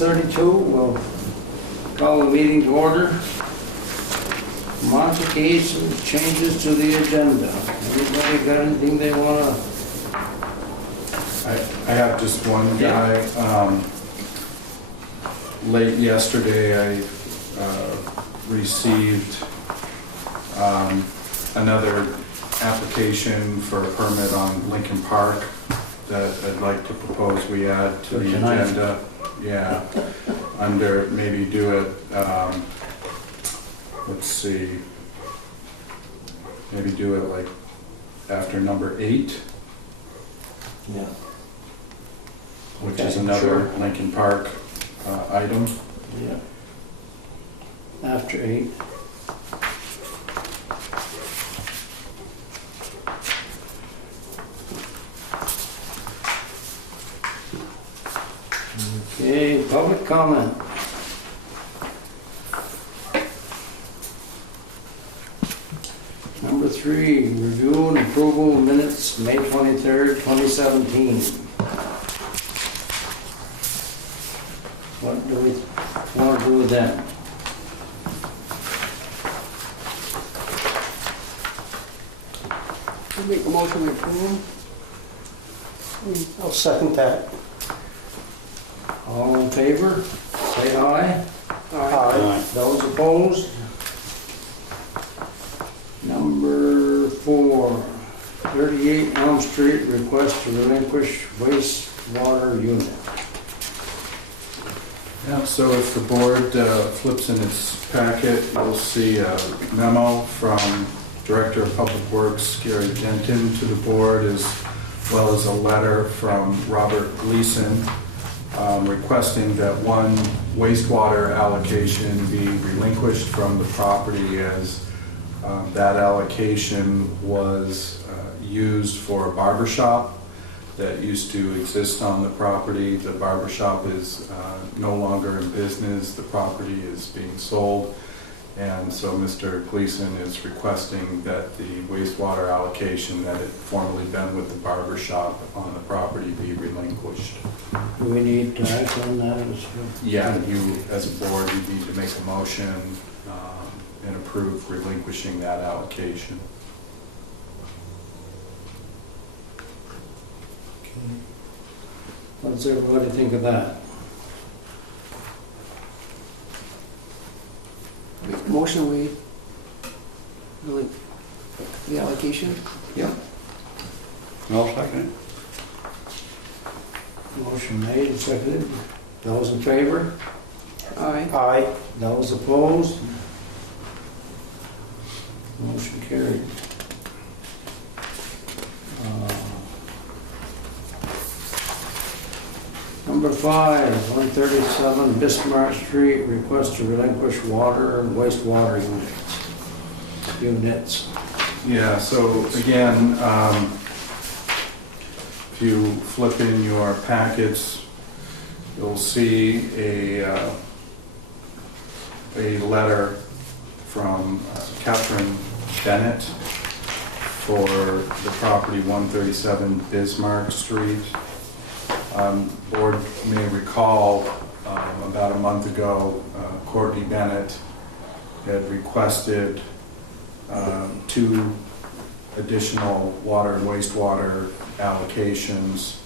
6:32, we'll call the meeting to order. Modifications, changes to the agenda. Anybody got anything they want to? I have just one guy. Late yesterday, I received another application for a permit on Lincoln Park that I'd like to propose we add to the agenda. Yeah, under, maybe do it, let's see, maybe do it like after number 8. Yeah. Which Okay, is another sure. Lincoln Park item. Yeah. After 8. Okay, public comment. Number 3, review and approval minutes, May 23rd, 2017. What do we want to do with them? I make a motion to approve. I'll second that. All in favor, say aye. Aye. Those opposed? Number 4, 38 Elm Street, request to relinquish wastewater unit. Yeah, so if the board flips in its packet, you'll see a memo from Director of Public Works Gary Denton to the board, as well as a letter from Robert Gleason requesting that one wastewater allocation be relinquished from the property, as that allocation was used for a barber shop that used to exist on the property. The barber shop is no longer in business. The property is being sold. And so Mr. Gleason is requesting that the wastewater allocation that had formerly been with the barber shop on the property be relinquished. Do we need to act on that as well? Yeah, you, as a board, you need to make a motion and approve relinquishing that allocation. Okay. What does everybody think of that? Make a motion, we, really, the allocation. Yep. I'll second Motion made and seconded. Those in favor? Aye. Aye. Those opposed? Motion carried. Number 5, 137 Bismarck Street, request to relinquish water and wastewater units. Yeah, so again, if you flip in your packets, you'll see a letter from Catherine Bennett for the property 137 Bismarck Street. Board may recall about a month ago, Courtney Bennett had requested 2 additional water and wastewater allocations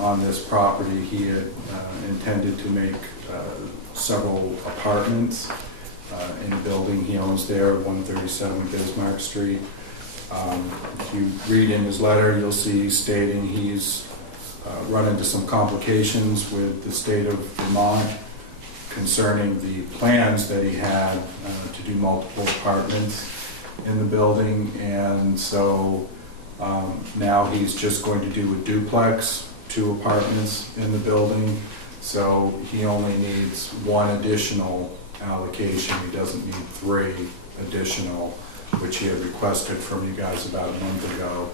on this property. He had intended to make several apartments in a building he owns there, 137 Bismarck Street. If you read in his letter, you'll see stating he's run into some complications with the state of Vermont concerning the plans that he had to do multiple apartments in the building, and so now he's just going to do a duplex, 2 apartments in the building, so he only needs 1 additional allocation. He doesn't need 3 additional, which he had requested from you guys about a month ago.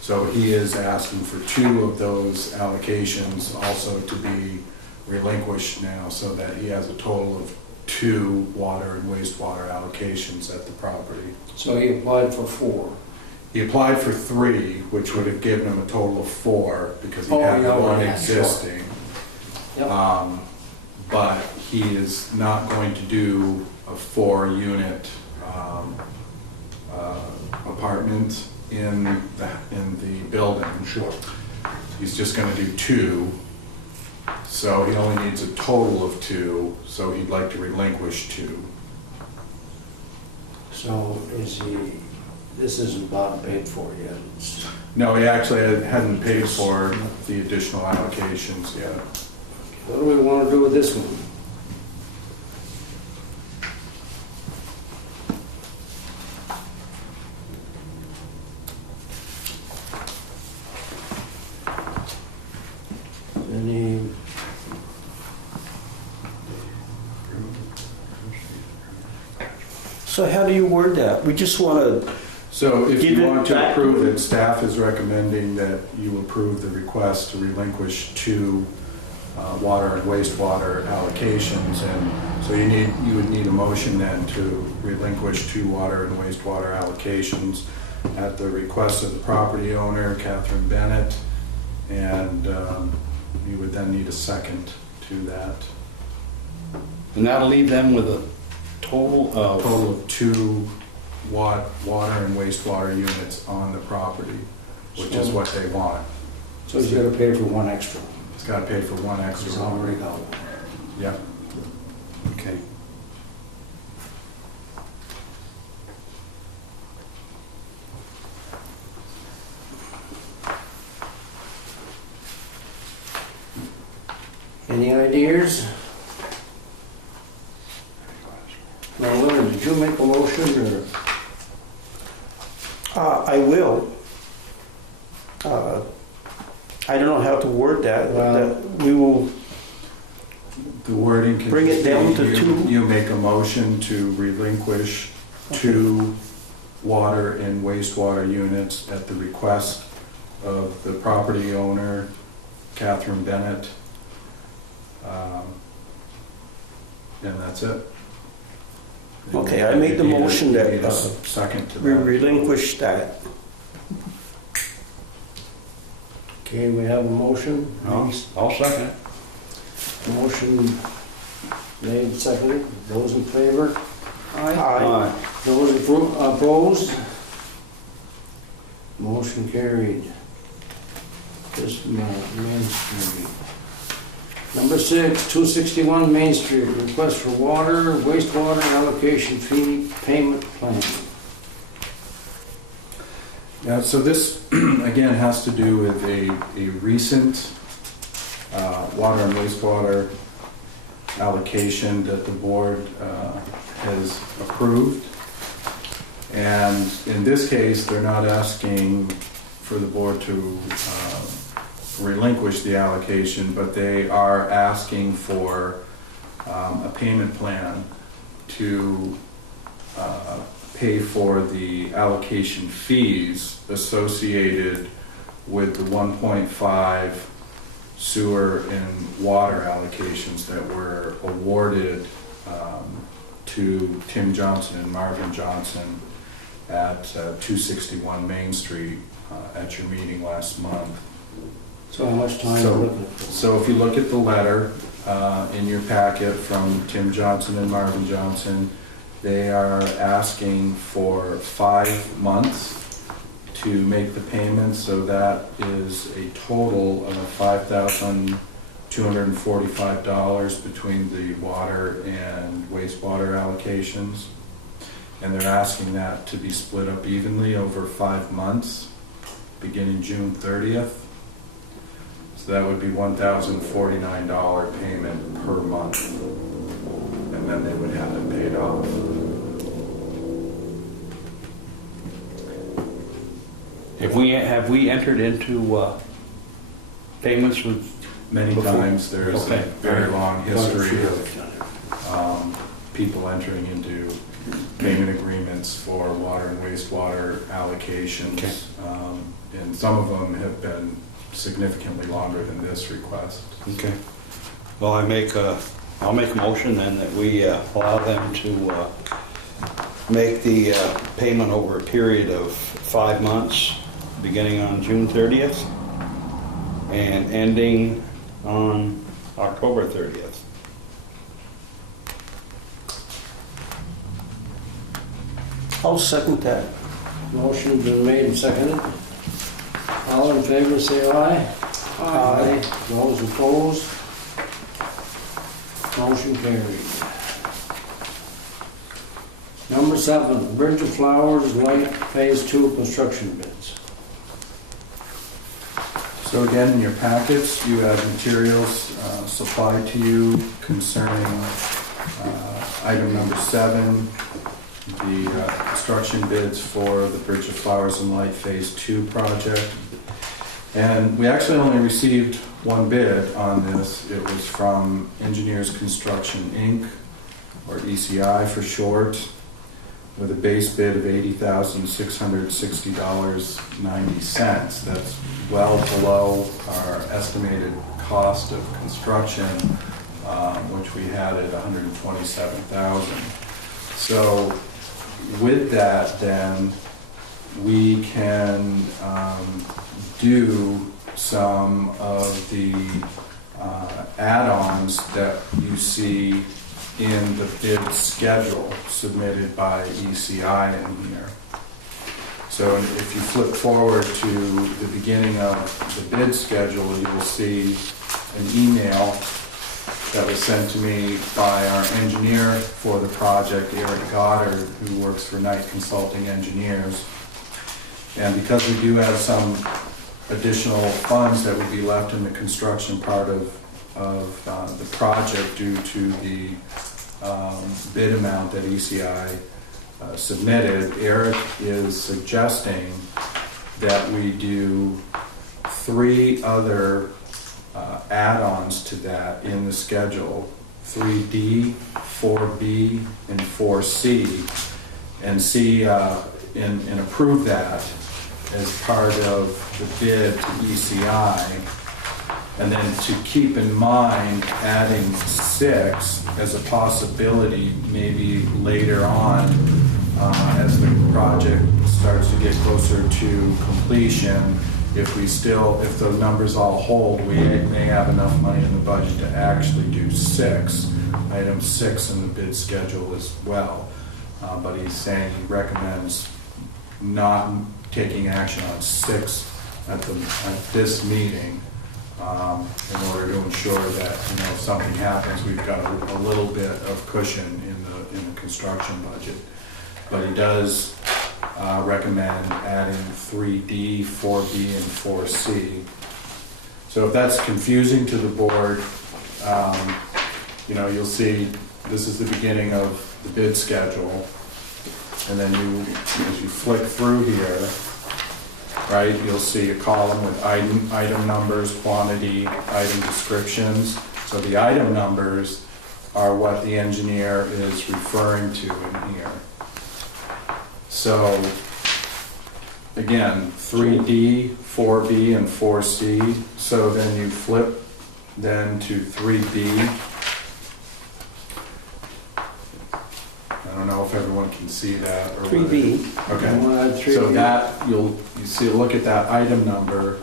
So he is asking for 2 of those allocations also to be relinquished now, so that he has a total of 2 water and wastewater allocations at the property. So he applied for 4. He applied for 3, which would have given him a total of 4, because he Oh, had yeah, one yeah, existing. Yep. But he is not going to do a 4-unit apartment in the building. Sure. He's just gonna do 2, so he only needs a total of 2, so he'd like to relinquish 2. So this isn't bought and paid for yet. No, he actually hadn't paid for the additional allocations yet. What do we want to do with this one? Any, So how do you word that? We just want to, So if Give you it want to back. approve it, staff is recommending that you approve the request to relinquish 2 water and wastewater allocations. And so you would need a motion then to relinquish 2 water and wastewater allocations at the request of the property owner, Catherine Bennett. And you would then need a second to that. And that'll leave them with a total of... Total of 2 water and wastewater units on the property, which is what they want. so he's got to pay for one extra. It's got to pay for 1 extra He's one. already got one. Yeah. Okay. Any ideas? Now, Leonard, did you make a motion or? I will. I don't know how to word that, but we will, The wording can... Bring it down to you- 2. You make a motion to relinquish 2 water and wastewater units at the request of the property owner, Catherine Bennett. And that's it. Okay, I make the You need a- motion you that, need a second to we that. relinquish that. Okay, we have a motion. I'll second it. Motion made, seconded. Those in favor? Aye. Those opposed? Motion carried. This Main Street. Number 6, 261 Main Street, request for water, wastewater allocation fee payment plan. Yeah, so this, again, has to do with a recent water and wastewater allocation that the board has approved. And in this case, they're not asking for the board to relinquish the allocation, but they are asking for a payment plan to pay for the allocation fees associated with the 1.5 sewer and water allocations that were awarded to Tim Johnson and Marvin Johnson at 261 Main Street at your meeting last month. So how much time are we looking at? So if you look at the letter in your packet from Tim Johnson and Marvin Johnson, they are asking for 5 months to make the payments, so that is a total of $5,245 between the water and wastewater allocations. And they're asking that to be split up evenly over 5 months, beginning June 30th. So that would be $1,049 payment per month. And then they would have it paid off. Have we entered into payments with... Many Before- times, there's a Okay. very long history Quite a of people entering into payment agreements for water and wastewater allocations. Okay. And some of them have been significantly longer than this request. Okay. Well, I'll make a motion then that we allow them to make the payment over a period of 5 months, beginning on June 30th and ending on October 30th. I'll second that. Motion's been made and seconded. All in favor, say aye. Aye. Those opposed? Motion carried. Number 7, Bridge of Flowers, Light, Phase 2 construction bids. So again, in your packets, you have materials supplied to you concerning item number 7, the construction bids for the Bridge of Flowers and Light Phase 2 project. And we actually only received one bid on this. It was from Engineers Construction, Inc., or ECI for short, with a base bid of $80,660.90. That's well below our estimated cost of construction, which we had at $127,000. So with that, then, we can do some of the add-ons that you see in the bid schedule submitted by ECI in here. So if you flip forward to the beginning of the bid schedule, you will see an email that was sent to me by our engineer for the project, Eric Goddard, who works for Knight Consulting Engineers. And because we do have some additional funds that would be left in the construction part of the project due to the bid amount that ECI submitted, Eric is suggesting that we do 3 other add-ons to that in the schedule, 3D, 4B, and 4C, and see and approve that as part of the bid to ECI. And then to keep in mind adding 6 as a possibility maybe later on as the project starts to get closer to completion. If the numbers all hold, we may have enough money in the budget to actually do 6, item 6 in the bid schedule as well. But he's saying he recommends not taking action on 6 at this meeting. In order to ensure that, if something happens, we've got a little bit of cushion in the construction budget. But he does recommend adding 3D, 4B, and 4C. So if that's confusing to the board, you'll see this is the beginning of the bid schedule, and then as you flick through here, right, you'll see a column with item numbers, quantity, item descriptions. So the item numbers are what the engineer is referring to in here. So again, 3D, 4B, and 4C. So then you flip then to 3B. I don't know if everyone can see that. Or 3B. Okay. So that you see, look at that item number,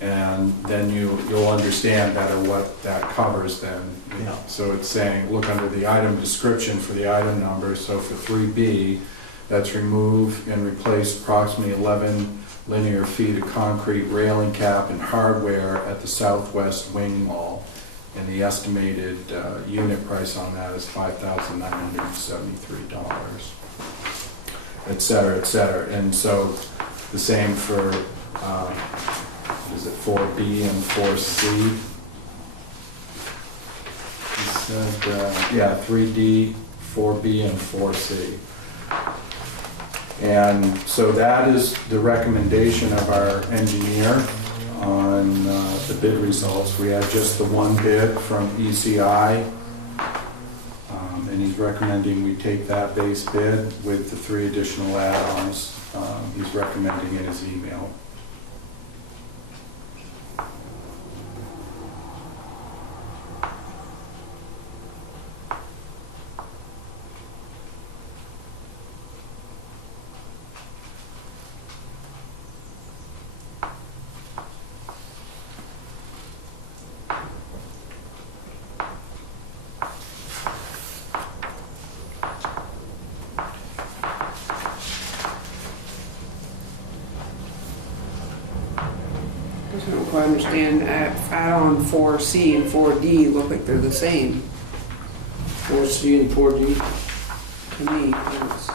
and then you'll understand better what that covers then. Yeah. So it's saying, look under the item description for the item number. So for 3B, that's remove and replace approximately 11 linear feet of concrete railing cap and hardware at the southwest wing wall. And the estimated unit price on that is $5,973, et cetera, et cetera. And so the same for, 4B and 4C? He said, 3D, 4B, and 4C. And so that is the recommendation of our engineer on the bid results. We have just the one bid from ECI, and he's recommending we take that base bid with the 3 additional add-ons he's recommending in his email. I understand, add-on 4C and 4D look like they're the same 4C and 4D. to me. It's-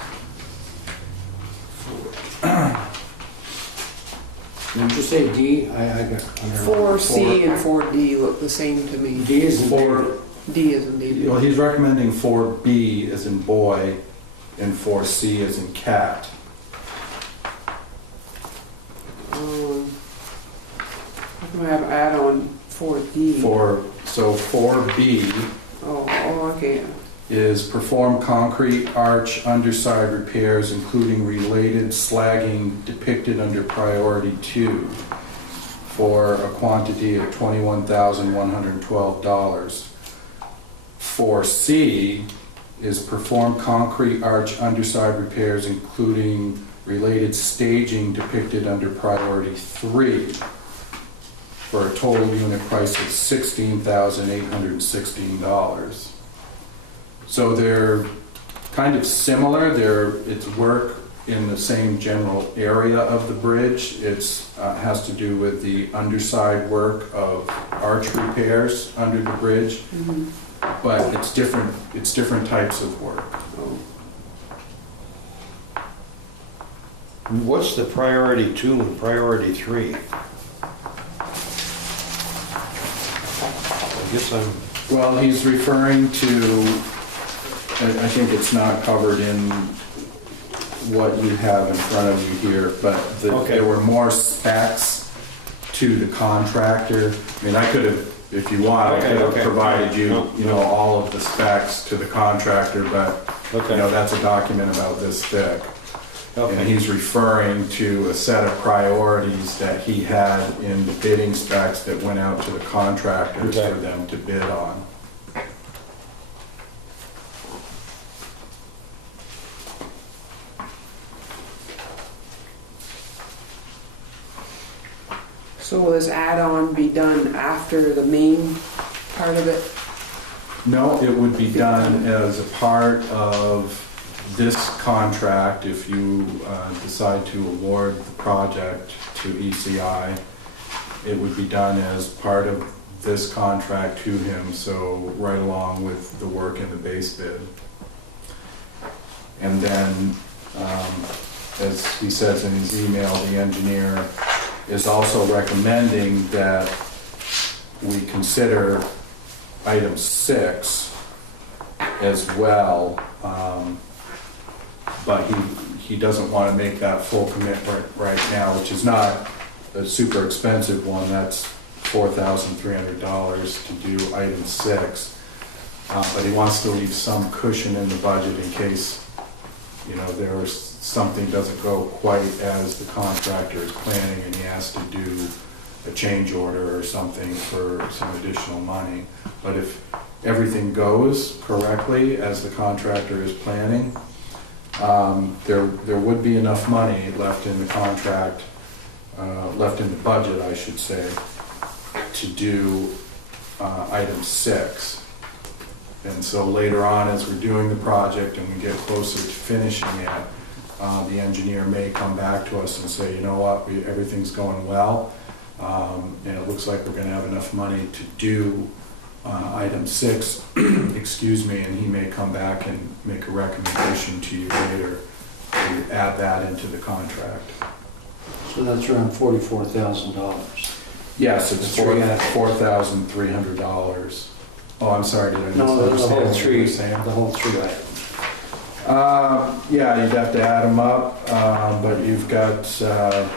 Did you say D? I got. 4C and 4D look the same to me. D is in For, D is in David. well, he's recommending 4B as in boy and 4C as in cat. How come I have add-on 4D? So 4B Oh, okay. is perform concrete arch underside repairs including related slagging depicted under priority 2 for a quantity of $21,112. 4C is perform concrete arch underside repairs including related staging depicted under priority 3 for a total unit price of $16,816. So they're kind of similar. It's work in the same general area of the bridge. It's has to do with the underside work of arch repairs under the bridge, Mhm. but it's different. It's different types of work. Oh. What's the priority 2 and priority 3? I guess I'm, Well, he's referring to. I think it's not covered in what you have in front of you here, but Okay. there were more specs to the contractor. I mean, I could have, if you want, I could have Okay. provided you, No, you know, all of the specs to the contractor, but, you know, okay, that's a document about this thick. And okay, he's referring to a set of priorities that he had in the bidding specs that went out to the contractors Okay. for them to bid on. So will this add-on be done after the main part of it? No, it would be done as a part of this contract if you decide to award the project to ECI. It would be done as part of this contract to him, so right along with the work in the base bid. And then, as he says in his email, the engineer is also recommending that we consider item 6 as well, but he doesn't want to make that full commitment right now, which is not a super expensive one. That's $4,300 to do item 6, but he wants to leave some cushion in the budget in case, you know, something doesn't go quite as the contractor is planning and he has to do a change order or something for some additional money. But if everything goes correctly as the contractor is planning, there would be enough money left in the contract, left in the budget, I should say, to do item 6. And so later on, as we're doing the project and we get closer to finishing it, the engineer may come back to us and say, you know what, everything's going well, and it looks like we're going to have enough money to do item 6, excuse me, and he may come back and make a recommendation to you later to add that into the contract. So that's around $44,000. Yes, it's $4,300. Oh, I'm sorry, did I No, the misunderstand whole what you three, were saying? the whole 3 items. Yeah, you'd have to add them up, but you've got, 37.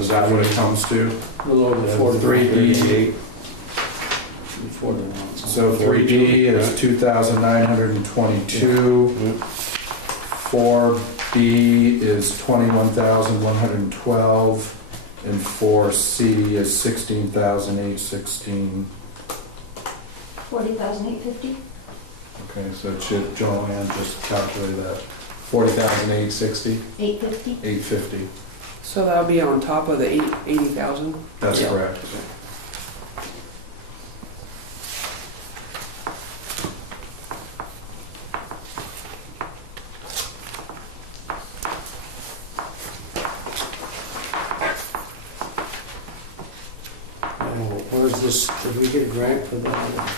is that what it comes to? A little over 40. 3D. 41. So 3D is 2,922. 4B is 21,112. And 4C is 16,816. 40,850. Okay, so it should, Joanne just calculate that. 40,860, 850. 850. So that'll be on top of the 80,000? That's Yeah. correct. this, did we get a grant for that?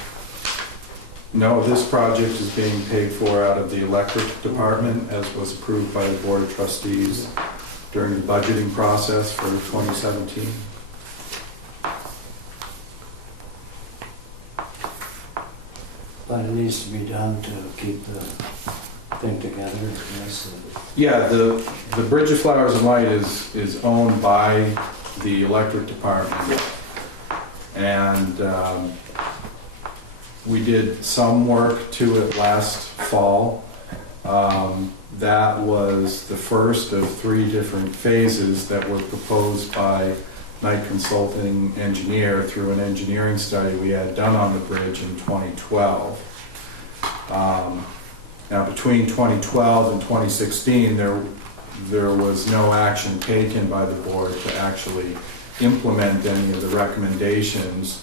No, this project is being paid for out of the electric department, as was approved by the Board of Trustees during the budgeting process for 2017. But it needs to be done to keep the thing together, yes. Yeah, the Bridge of Flowers and Light is owned by the electric department. And we did some work to it last fall. That was the first of 3 different phases that were proposed by Knight Consulting Engineer through an engineering study we had done on the bridge in 2012. Now, between 2012 and 2016, there was no action taken by the board to actually implement any of the recommendations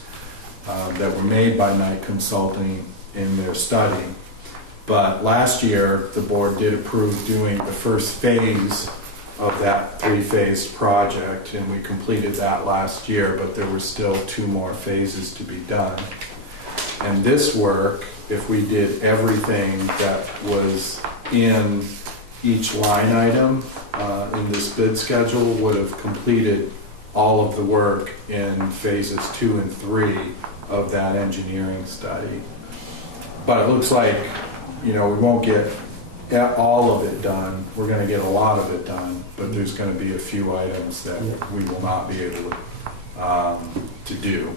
that were made by Knight Consulting in their study. But last year, the board did approve doing the first phase of that 3-phase project, and we completed that last year, but there were still 2 more phases to be done. And this work, if we did everything that was in each line item in this bid schedule, would have completed all of the work in phases 2 and 3 of that engineering study. But it looks like, we won't get all of it done. We're going to get a lot of it done, but there's going to be a few items that we will not be able to do.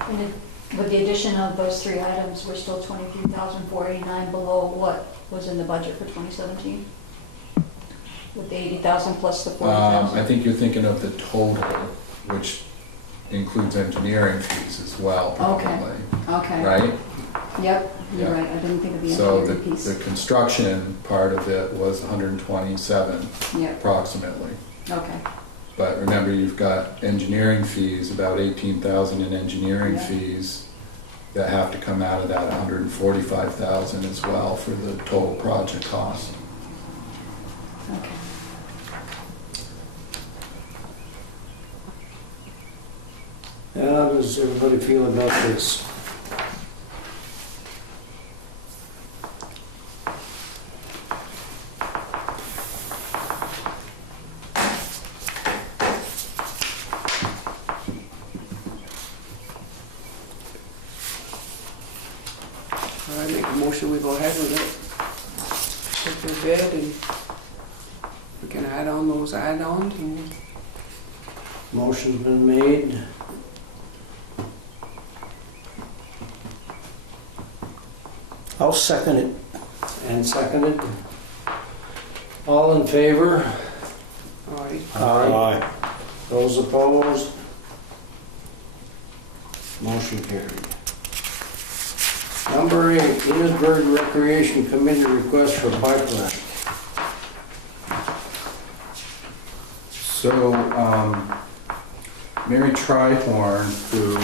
And with the addition of those 3 items, we're still $23,489 below what was in the budget for 2017? With the 80,000 plus the 40,000? I think you're thinking of the total, which includes engineering fees as well, probably. Okay. Right? Yep, you're Yeah. right. I didn't think of the So engineering piece. the construction part of it was 127 Yep, approximately. okay. But remember, you've got engineering fees, about 18,000 in engineering Yeah. fees that have to come out of that 145,000 as well for the total project cost. Okay. How does everybody feel about this? I make a motion, we go ahead with it. Take the bid and we can add on those add-ons and Motion's been made. I'll second it. And seconded. All in favor? Aye. Aye. Those opposed? Motion carried. Number 8, Enosburg Recreation Committee request for bike rack. So, Mary Trihorn, who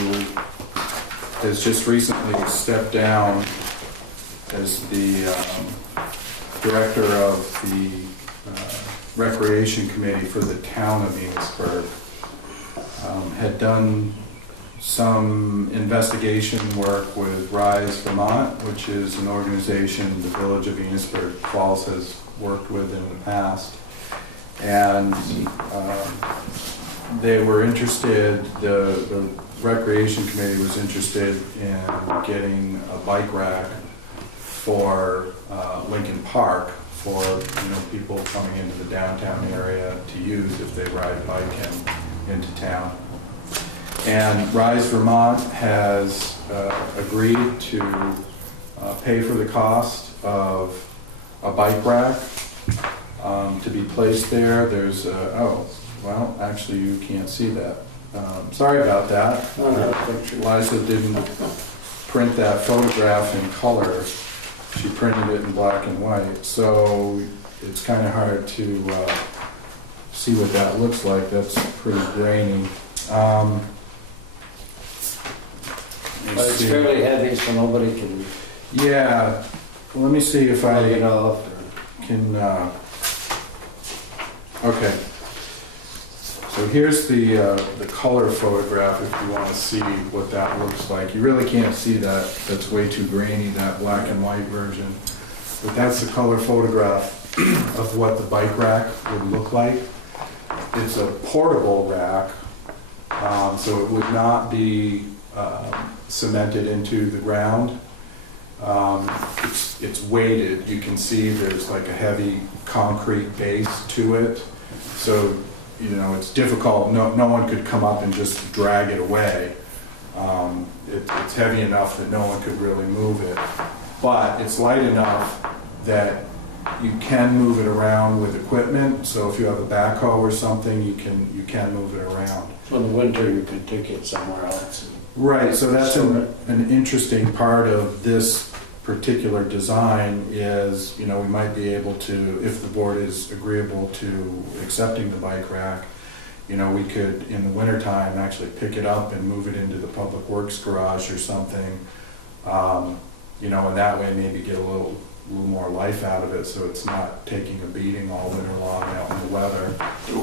has just recently stepped down as the director of the Recreation Committee for the town of Enosburg, had done some investigation work with Rise Vermont, which is an organization the Village of Enosburg Falls has worked with in the past. And they were interested, the Recreation Committee was interested in getting a bike rack for Lincoln Park for people coming into the downtown area to use if they ride a bike into town. And Rise Vermont has agreed to pay for the cost of a bike rack to be placed there. There's well, actually you can't see that. Sorry about that. Liza didn't print that photograph in color. She printed it in black and white, so it's kind of hard to see what that looks like. That's pretty grainy. But it's fairly heavy, so nobody can Yeah, let me see if lug it I off. can, okay. So So here's the color photograph if you want to see what that looks like. You really can't see that, that's way too grainy, that black and white version. But that's the color photograph of what the bike rack would look like. It's a portable rack, so it would not be cemented into the ground. It's weighted. You can see there's like a heavy concrete base to it. So, you know, it's difficult. No one could come up and just drag it away. It's heavy enough that no one could really move it. But it's light enough that you can move it around with equipment. So if you have a backhoe or something, you can move it around. So in the winter, you could take it somewhere else. Right, so that's an interesting part of this particular design is, you know, we might be able to, if the board is agreeable to accepting the bike rack, you know, we could, in the wintertime, actually pick it up and move it into the public works garage or something, you know, and that way maybe get a little more life out of it so it's not taking a beating all winter long out in the weather.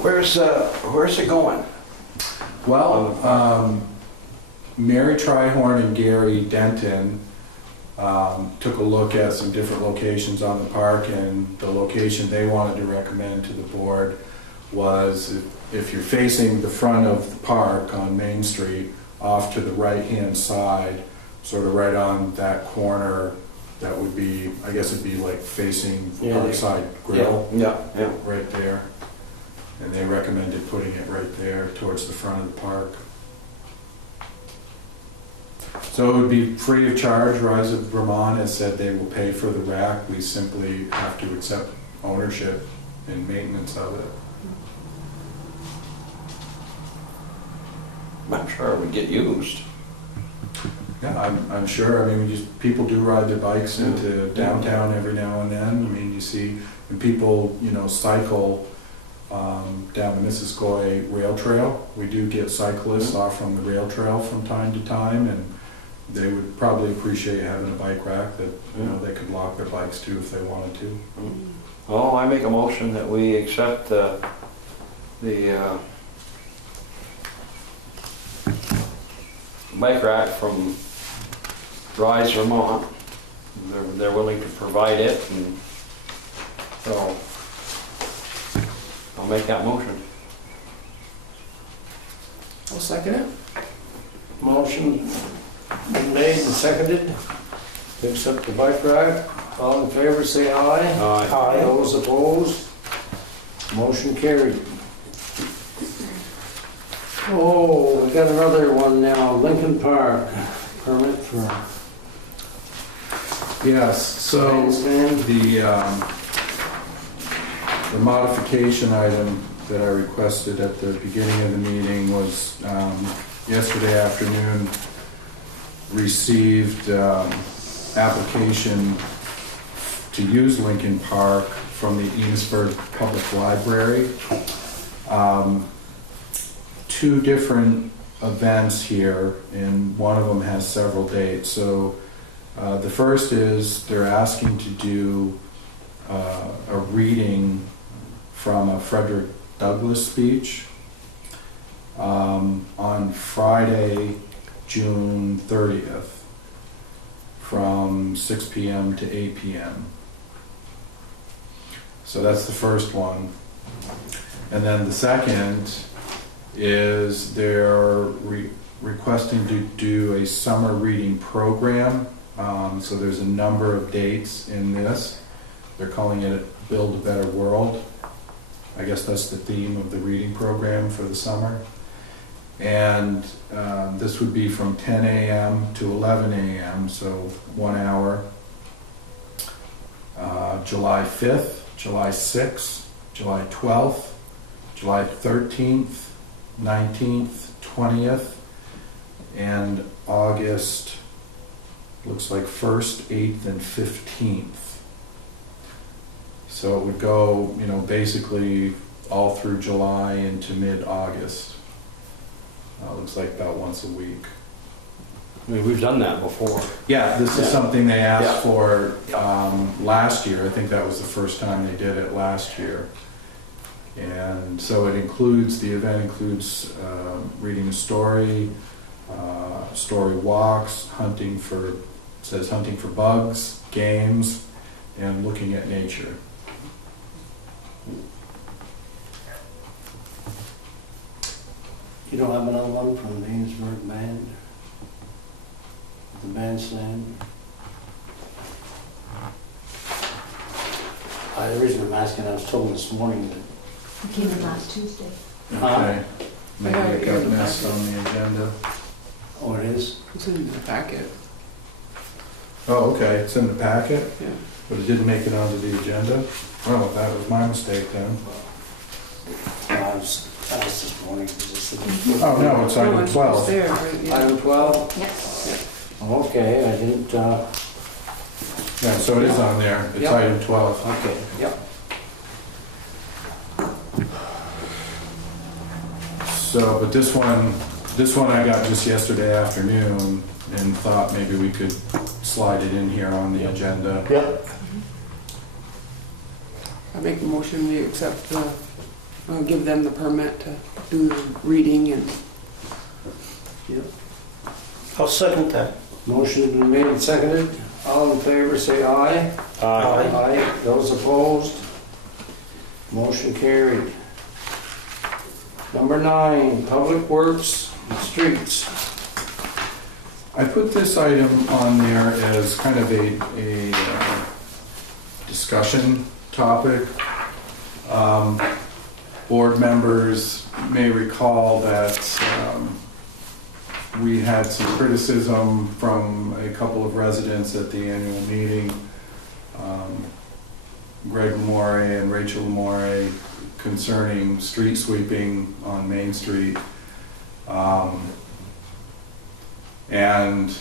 Where's it going? Well, Mary Trihorn and Gary Denton took a look at some different locations on the park, and the location they wanted to recommend to the board was if you're facing the front of the park on Main Street, off to the right-hand side, sort of right on that corner, that would be, I guess it'd be like facing Parkside Grill. Yeah. Right there. And they recommended putting it right there towards the front of the park. So it would be free of charge. Rise of Vermont has said they will pay for the rack. We simply have to accept ownership and maintenance of it. I'm sure it would get used. Yeah, I'm sure. I mean, people do ride their bikes into downtown every now and then. I mean, you see, and people, you know, cycle down the Missisquoi Rail Trail. We do get cyclists off from the rail trail from time to time, and they would probably appreciate having a bike rack that, you know, they could lock their bikes to if they wanted to. Oh, I make a motion that we accept the bike rack from Rise Vermont. They're willing to provide it, and so I'll make that motion. I'll second it. Motion been made and seconded to accept the bike rack. All in favor, say aye. Aye. Those opposed? Motion carried. Oh, we got another one now, Lincoln Park, permit for Yes, so bandstand. the modification item that I requested at the beginning of the meeting was yesterday afternoon received application to use Lincoln Park from the Enosburg Public Library. Two different events here, and one of them has several dates. So the first is they're asking to do a reading from a Frederick Douglass speech on Friday, June 30th from 6 p.m. to 8 p.m. So that's the first one. And then the second is they're requesting to do a summer reading program. So there's a number of dates in this. They're calling it Build a Better World. I guess that's the theme of the reading program for the summer. And this would be from 10 a.m. to 11 a.m., so 1 hour. July 5th, July 6th, July 12th, July 13th, 19th, 20th, and August, looks like 1st, 8th, and 15th. So it would go, you know, basically all through July into mid-August. Looks like about once a week. I mean, we've done that before. Yeah, this is Yeah. something they asked Yeah. for last year. I think that was the first time they did it last year. And so the event includes reading a story, story walks, hunting for bugs, games, and looking at nature. You don't have another one from the Enosburg band? The bandstand? The reason I'm asking, I was told this morning that It came in last Tuesday. Okay. Maybe I it have got it missed here. on the agenda. oh, it is? It's in the packet. Oh, okay, it's in the packet, Yeah. but it didn't make it onto the agenda? Well, that was my mistake then. I was this morning. Oh, no, it's No, item it's 12. there, right? Yeah. Item 12? Yes. Okay, I didn't, Yeah, so it is on there, it's Yep. item 12. okay, yep. So, but this one I got just yesterday afternoon and thought maybe we could slide it in here on the agenda. Yep. I make a motion, we accept give them the permit to do the reading and, I'll second that. Motion been made and seconded. All in favor, say aye. Aye. Those opposed? Motion carried. Number 9, Public Works and Streets. I put this item on there as kind of a discussion topic. Board members may recall that we had some criticism from a couple of residents at the annual meeting, Greg Lamore and Rachel Lamore, concerning street sweeping on Main Street. And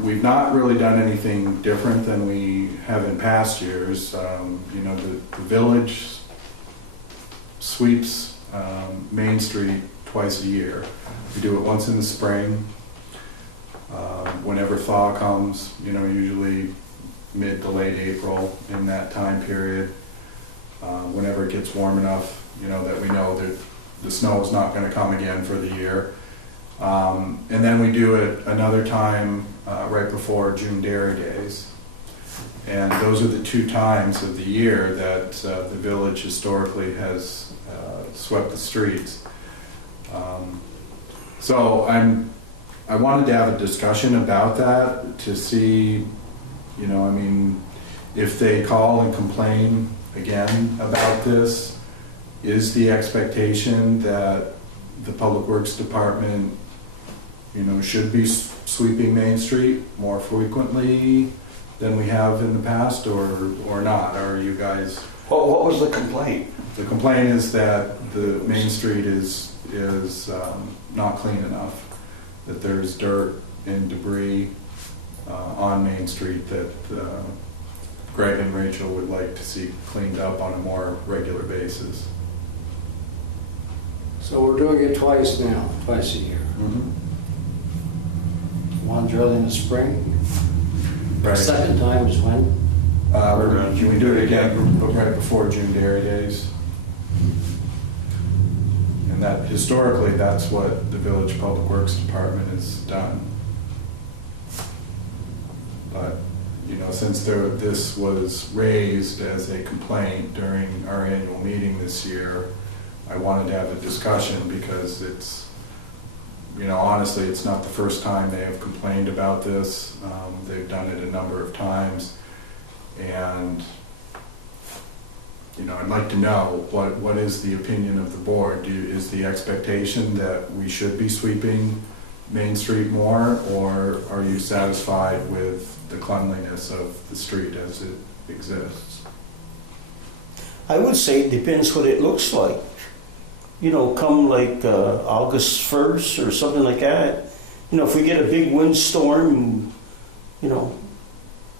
we've not really done anything different than we have in past years. You know, the village sweeps Main Street twice a year. We do it once in the spring, whenever thaw comes, you know, usually mid to late April in that time period. Whenever it gets warm enough, you know, that we know that the snow is not going to come again for the year. And then we do it another time right before June Dairy Days. And those are the two times of the year that the village historically has swept the streets. So I wanted to have a discussion about that to see, you know, I mean, if they call and complain again about this, is the expectation that the Public Works Department, you know, should be sweeping Main Street more frequently than we have in the past, or not? Are you guys? What was the complaint? The complaint is that the Main Street is not clean enough, that there's dirt and debris on Main Street that Greg and Rachel would like to see cleaned up on a more regular basis. So we're doing it twice now, twice a year. One drill in the spring. Right. Second time is when? Can we do it again right before June Dairy Days? And that, historically, that's what the Village Public Works Department has done. But, you know, since this was raised as a complaint during our annual meeting this year, I wanted to have a discussion because it's, you know, honestly, it's not the first time they have complained about this. They've done it a number of times. And, you know, I'd like to know what is the opinion of the board? Is the expectation that we should be sweeping Main Street more, or are you satisfied with the cleanliness of the street as it exists? I would say it depends what it looks like. You know, come like August 1st or something like that. You know, if we get a big windstorm, you know,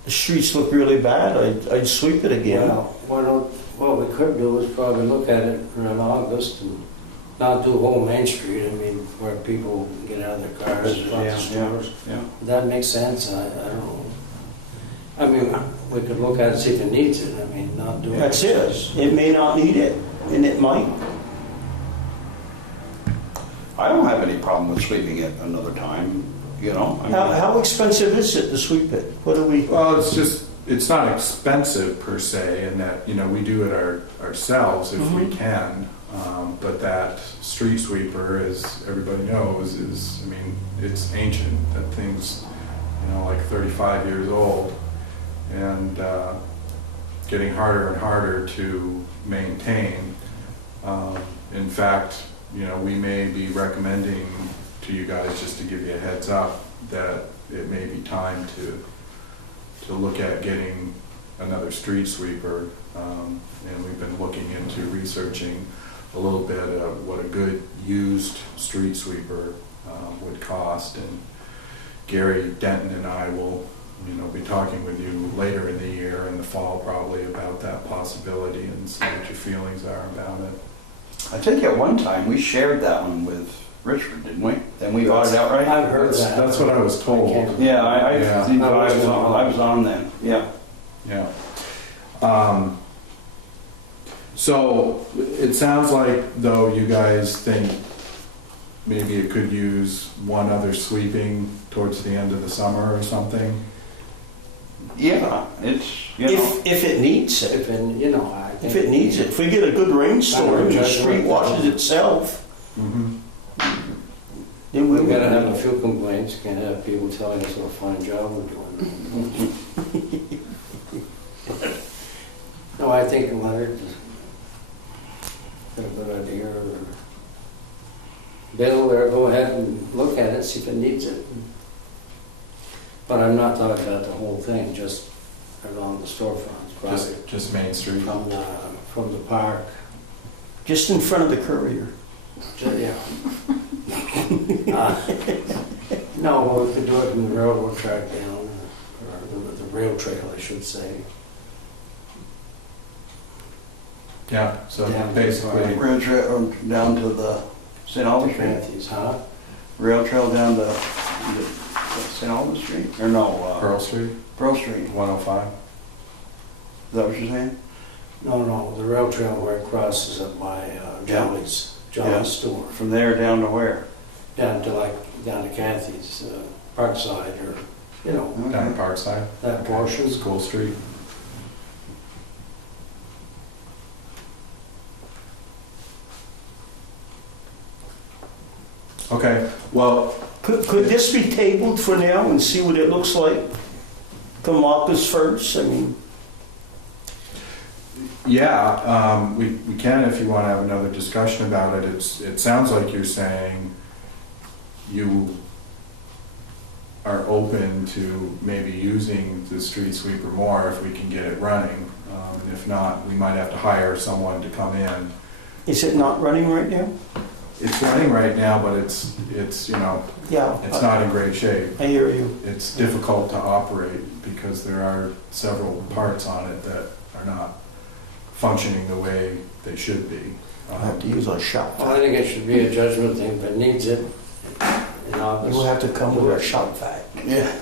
the streets look really bad, I'd sweep it again. Well, what we could do is probably look at it around August and not do whole Main Street. I mean, where people get out of their cars and run to stores. Yeah. That makes sense. I don't know. I mean, we could look at it, see if it needs it, I mean, not do it. That's it. It may not need it, and it might. I don't have any problem with sweeping it another time, you know? I mean, How expensive is it to sweep it? What do we, Well, it's not expensive per se, in that, you know, we do it ourselves if we can. But that street sweeper, as everybody knows, I mean, it's ancient. That thing's, you know, like 35 years old, and getting harder and harder to maintain. In fact, you know, we may be recommending to you guys, just to give you a heads up, that it may be time to look at getting another street sweeper. And we've been looking into researching a little bit of what a good used street sweeper would cost. And Gary Denton and I will, you know, be talking with you later in the year, in the fall probably, about that possibility, and see what your feelings are about it. I think at one time, we shared that one with Richard, didn't we? Then we bought it outright? I've heard that. That's what I was told. Yeah, I Yeah. was on then, yeah. Yeah. So it sounds like, though, you guys think maybe it could use one other sweeping towards the end of the summer or something? Yeah, it's, you know, if it needs it? If, and, you know, I think. If it needs it, if we get a good rainstorm and the street washes itself, Mm-hmm. then we We've would. gotta have a few complaints, can't have people telling us what a fine job we're doing. No, I think Leonard is a good idea, or Bill, or go ahead and look at it, see if it needs it. But I'm not talking about the whole thing, just along the storefronts, probably Just Main Street. from the park. Just in front of the courier. Yeah. No, we could do it in the railroad track down, or the rail trail, I should say. Yeah, so Yeah. basically, rail trail down to the St. Albans Street. Matthews, huh? Rail trail down to St. Albans Street? Or no, Pearl Street, Pearl Street. 105. Is that what you're saying? No, the rail trail where it crosses up by Jolly's Yeah. store. From there down to where? Down to Kathy's, Parkside, or, you know, Down Parkside, that portion. School Street. Okay, well, Could this be tabled for now and see what it looks like come August 1st? I mean, yeah, we can, if you want to have another discussion about it. It sounds like you're saying you are open to maybe using the street sweeper more if we can get it running. And if not, we might have to hire someone to come in. is it not running right now? It's running right now, but it's you know, Yeah. it's not in great shape. I hear you. It's difficult to operate because there are several parts on it that are not functioning the way they should be. I have to use a shop Well, I vac. think it should be a judgment thing, but needs it in August. You'll have to come with a shop vac. Yeah.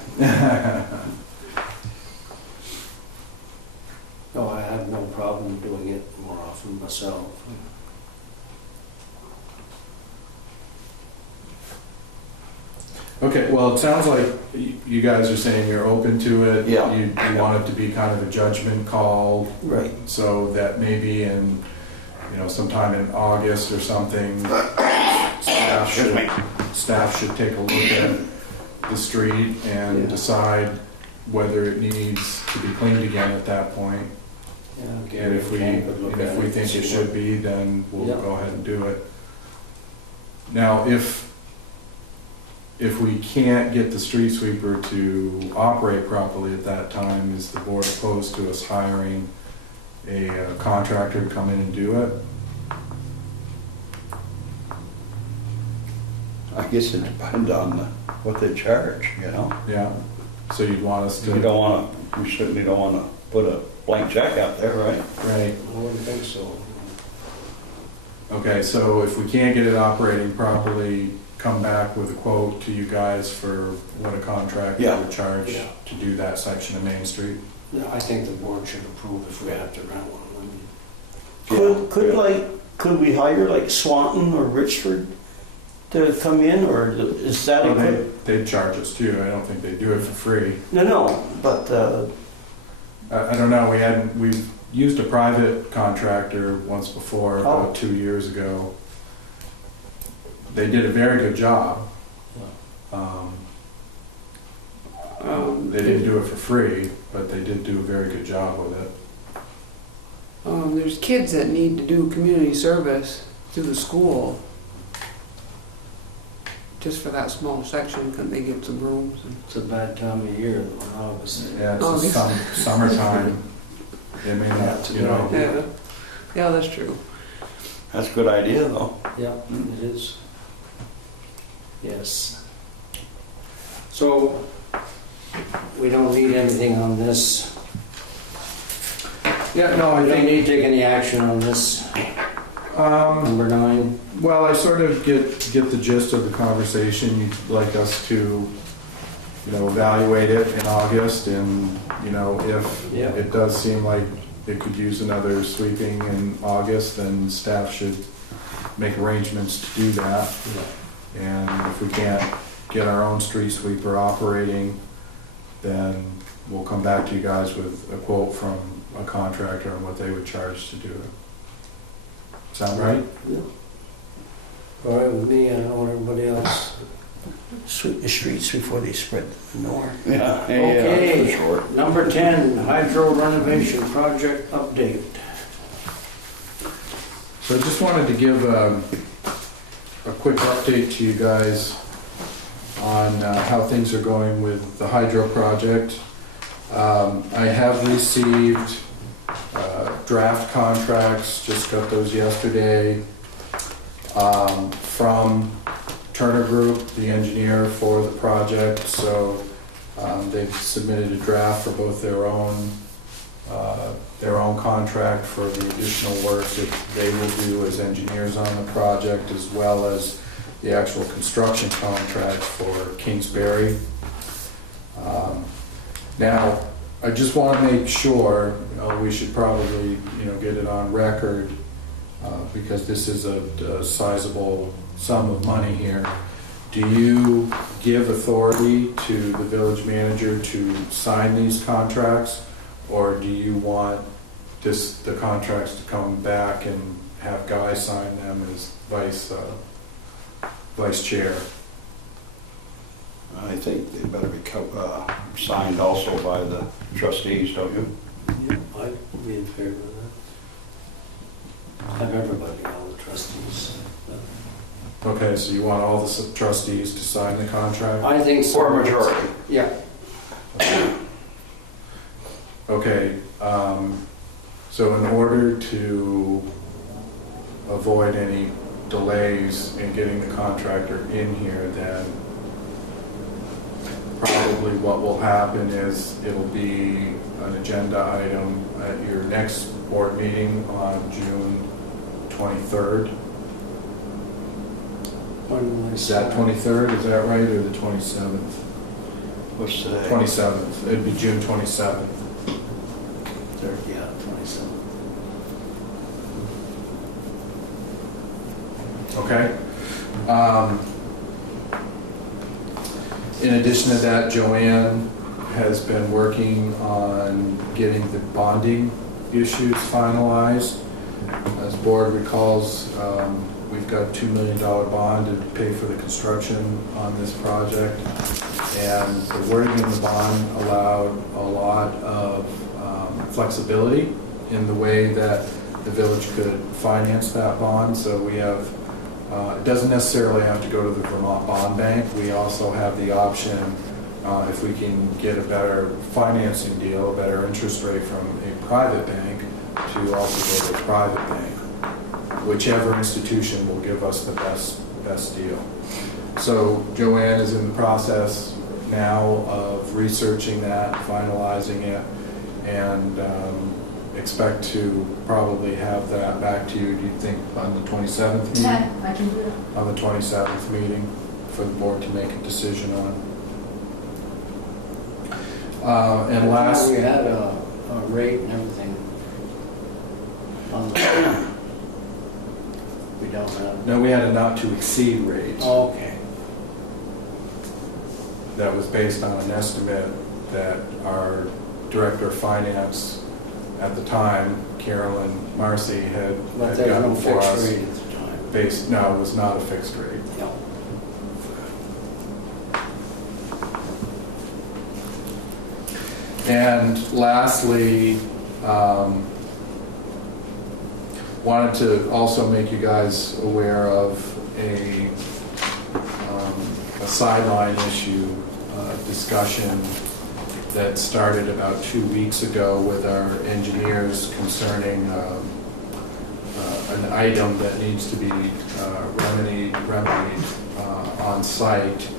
No, I have no problem doing it more often myself. Okay, well, it sounds like you guys are saying you're open to it. Yeah. You want it to be kind of a judgment call, Right. so that maybe in, you know, sometime in August or something, staff should take a look at the street and Yeah. decide whether it needs to be cleaned again at that point. Yeah, And if we think it should be, then we'll Yeah. go ahead and do it. Now, if we can't get the street sweeper to operate properly at that time, is the board opposed to us hiring a contractor to come in and do it? I guess it depends on what they charge, you know? Yeah, so you'd want us to. We certainly don't wanna put a blank check out there, right? Right, I wouldn't think so. okay, so if we can't get it operating properly come back with a quote to you guys for what a contractor Yeah. would charge Yeah. to do that section of Main Street. Yeah, I think the board should approve if we have to rent one. Could we hire like Swanton or Richford to come in, or is that Well, equipment? they'd charge us too. I don't think they do it for free. No, but, I don't know, we've used a private contractor once before, about 2 years ago. They did a very good job. They didn't do it for free, but they did do a very good job with it. There's kids that need to do community service through the school. Just for that small section, couldn't they get some rooms? It's a bad time of year, though, in August. Yeah, it's August. summertime. They may not, you know. Yeah, yeah, that's true. That's a good idea, though. Yeah, it is. Yes. So, we don't need anything on this. Yeah, no, I We don't think, need to take any action on this, number 9. well, I sort of get the gist of the conversation. You'd like us to, evaluate it in August, and, if Yeah. it does seem like it could use another sweeping in August, then staff should make arrangements to do that. And if we can't get our own street sweeper operating, then we'll come back to you guys with a quote from a contractor on what they would charge to do it. Sound right? All right with me, I don't know what everybody else. sweep the streets before they spread north. Yeah, Okay. for sure. Number 10, hydro renovation project update. So I just wanted to give a quick update to you guys on how things are going with the hydro project. I have received draft contracts, just got those yesterday, from Turner Group, the engineer for the project. So they've submitted a draft for both their own contract for the additional work that they will do as engineers on the project, as well as the actual construction contract for Kingsbury. Now, I just want to make sure, we should probably, get it on record, because this is a sizable sum of money here. Do you give authority to the village manager to sign these contracts? Or do you want the contracts to come back and have Guy sign them as vice chair? I think they better be signed also by the trustees, don't you? I'd be in favor of that. Have everybody, all the trustees. Okay, so you want all the trustees to sign the contract? I think so. Or majority. Yeah. Okay, so in order to avoid any delays in getting the contractor in here, then probably what will happen is it'll be an agenda item at your next board meeting on June 23rd. When Is that 23rd, is that right, or the 27th? What's today? 27th, it'd be June 27th. Yeah, 27. Okay. In addition to that, Joanne has been working on getting the bonding issues finalized. As the board recalls, we've got a $2 million bond to pay for the construction on this project. And the wording in the bond allowed a lot of flexibility in the way that the village could finance that bond. So we have, it doesn't necessarily have to go to the Vermont Bond Bank. We also have the option, if we can get a better financing deal, a better interest rate from a private bank, to also go to a private bank. Whichever institution will give us the best deal. So Joanne is in the process now of researching that, finalizing it, and expect to probably have that back to you, do you think, on the 27th meeting? Yeah, I can do it. On the 27th meeting? for the board to make a decision on. And last, We had a rate and everything on the, we don't have. no, we had a not to exceed rate Okay. that was based on an estimate that our director of finance at the time, Carolyn Marcy, had But there's gotten no for fixed us. rate at the time. Based, no, it was not a fixed rate. No. And lastly, wanted to also make you guys aware of a sideline issue discussion that started about 2 weeks ago with our engineers concerning an item that needs to be remedied on site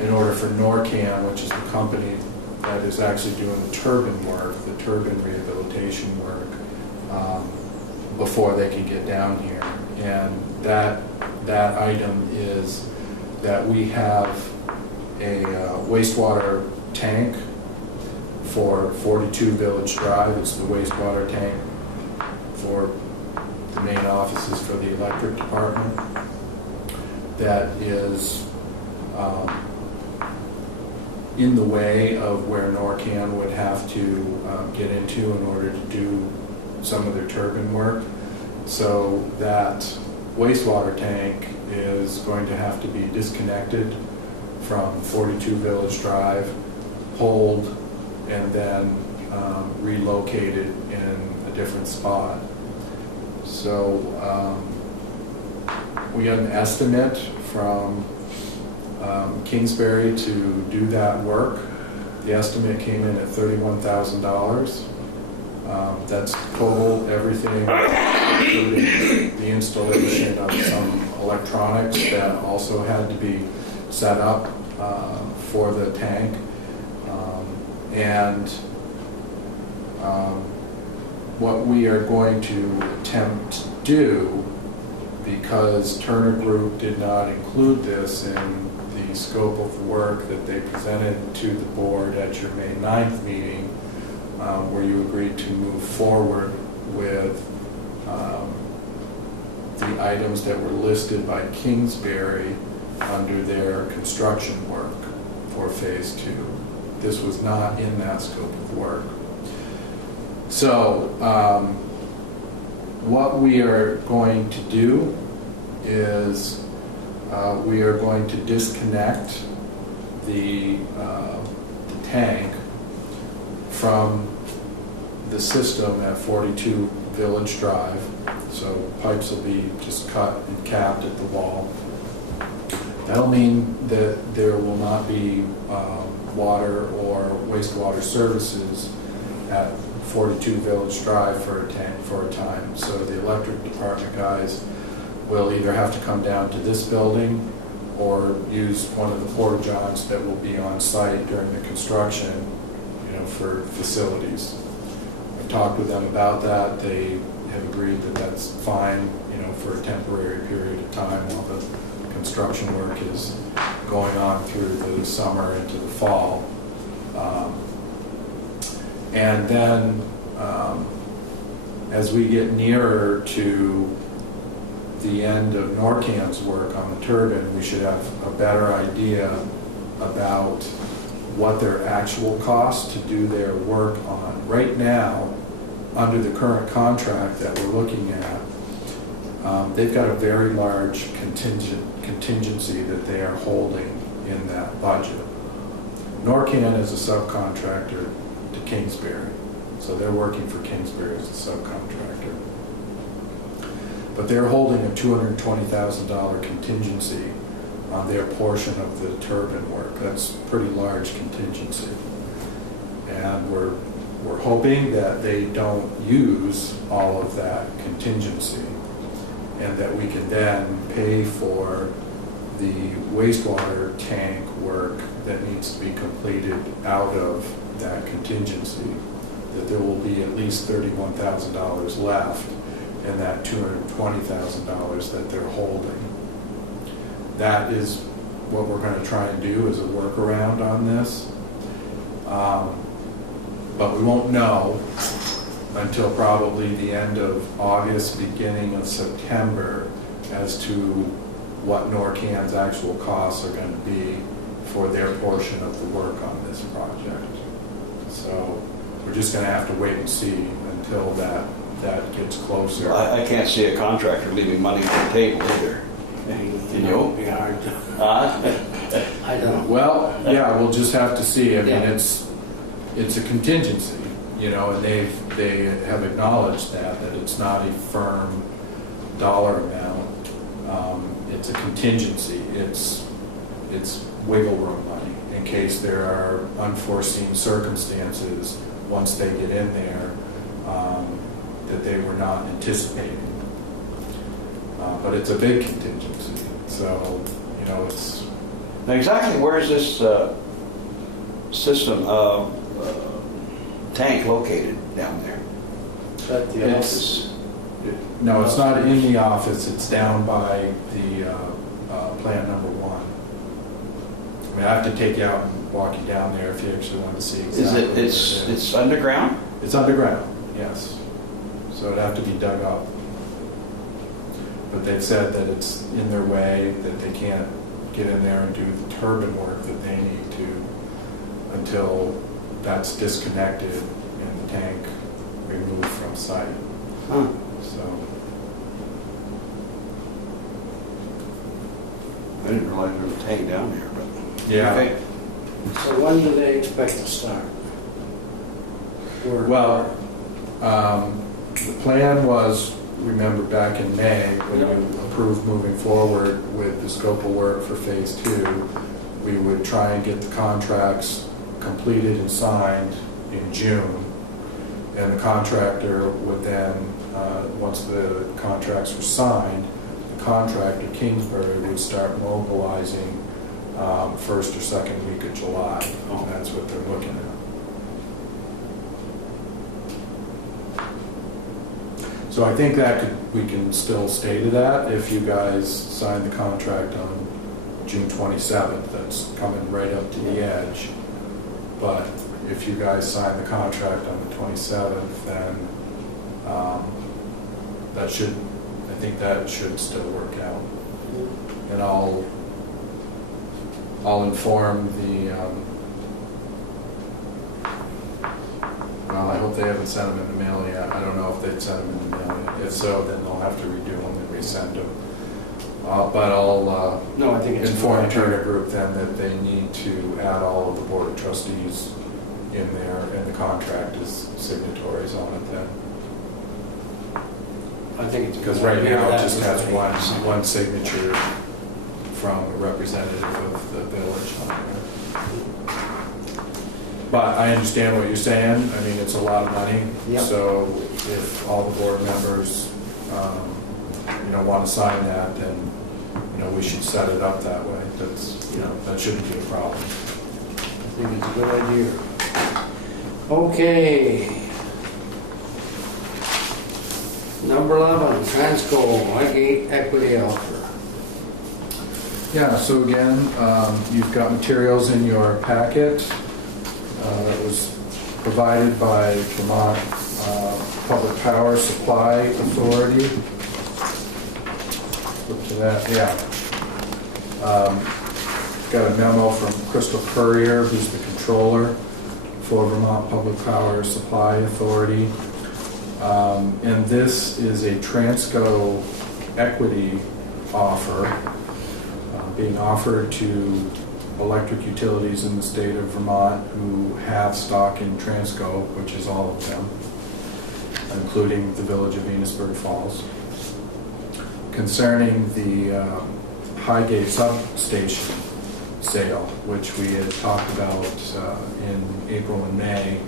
in order for Norcan, which is the company that is actually doing the turbine work, the turbine rehabilitation work, before they can get down here. And that item is that we have a wastewater tank for 42 Village Drive. It's the wastewater tank for the main offices for the electric department. That is in the way of where Norcan would have to get into in order to do some of their turbine work. So that wastewater tank is going to have to be disconnected from 42 Village Drive, pulled, and then relocated in a different spot. So we got an estimate from Kingsbury to do that work. The estimate came in at $31,000. That's total everything, including the installation of some electronics that also had to be set up for the tank. What we are going to attempt to do, because Turner Group did not include this in the scope of work that they presented to the board at your May 9th meeting, where you agreed to move forward with the items that were listed by Kingsbury under their construction work for phase 2. This was not in that scope of work. So what we are going to do is we are going to disconnect the tank from the system at 42 Village Drive. So pipes will be just cut and capped at the wall. That'll mean that there will not be water or wastewater services at 42 Village Drive for a time. So the electric department guys will either have to come down to this building or use one of the porta johns that will be on site during the construction, for facilities. I've talked with them about that. They have agreed that that's fine, for a temporary period of time while the construction work is going on through the summer into the fall. And then as we get nearer to the end of Norcan's work on the turbine, we should have a better idea about what their actual costs to do their work on. Right now, under the current contract that we're looking at, they've got a very large contingency that they are holding in that budget. Norcan is a subcontractor to Kingsbury, so they're working for Kingsbury as a subcontractor. But they're holding a $220,000 contingency on their portion of the turbine work. That's pretty large contingency. And we're hoping that they don't use all of that contingency and that we can then pay for the wastewater tank work that needs to be completed out of that contingency, that there will be at least $31,000 left in that $220,000 that they're holding. that is what we're going to try and do as a workaround on this. But we won't know until probably the end of August, beginning of September, as to what NORCAN's actual costs are going to be for their portion of the work on this project. So we're just going to have to wait and see until that gets closer. I can't see a contractor leaving money on the table either. You know, it'd be hard to, I don't know. Well, yeah, we'll just have to see. I mean, Yeah. it's a contingency, you know, and they have acknowledged that it's not a firm dollar amount. It's a contingency. It's wiggle room money in case there are unforeseen circumstances once they get in there that they were not anticipating. But it's a big contingency, so, you know, it's... Now exactly where is this system, tank located down there? Is that the office? No, it's not in the office, it's down by the plant number 1. I mean, I have to take you out and walk you down there if you actually want to see exactly where it is. It's underground? It's underground, yes. So it'd have to be dug up. But they've said that it's in their way, that they can't get in there and do the turbine work that they need to until that's disconnected and the tank removed from site. Huh. So, I didn't realize there was a tank down there, but. yeah. Okay. So when do they expect to start? Work? Well, the plan was, remember back in May, when you approved moving forward with the scope of work for phase 2, we would try and get the contracts completed and signed in June. And the contractor would then, once the contracts were signed, the contractor, Kingsbury, would start mobilizing first or second week of July. Oh. That's what they're looking at. So I think that we can still stay to that if you guys sign the contract on June 27th. That's coming right up to the edge. But if you guys sign the contract on the 27th, then I think that should still work out. And I'll inform the, well, I hope they haven't sent them in the mail yet. I don't know if they've sent them in the mail yet. If so, then they'll have to redo them and resend them. But I'll No, I think it's... inform Turner Group then that they need to add all of the Board of Trustees in there and the contract is signatories on it then. I think it's... Because right now it just has one signature from a representative of the village on there. But I understand what you're saying. I mean, it's a lot of money. Yep. So if all the board members, want to sign that, then, we should set it up that way. That's, that shouldn't be a problem. I think it's a good idea. Okay. Number 11, Transco, Highgate Equity Offer. Yeah, so again, you've got materials in your packet that was provided by Vermont Public Power Supply Authority. Look to that, yeah. Got a memo from Crystal Courier, who's the controller for Vermont Public Power Supply Authority. And this is a Transco equity offer being offered to electric utilities in the state of Vermont who have stock in Transco, which is all of them, including the village of Enosburg Falls, concerning the Highgate substation sale, which we had talked about in April and May,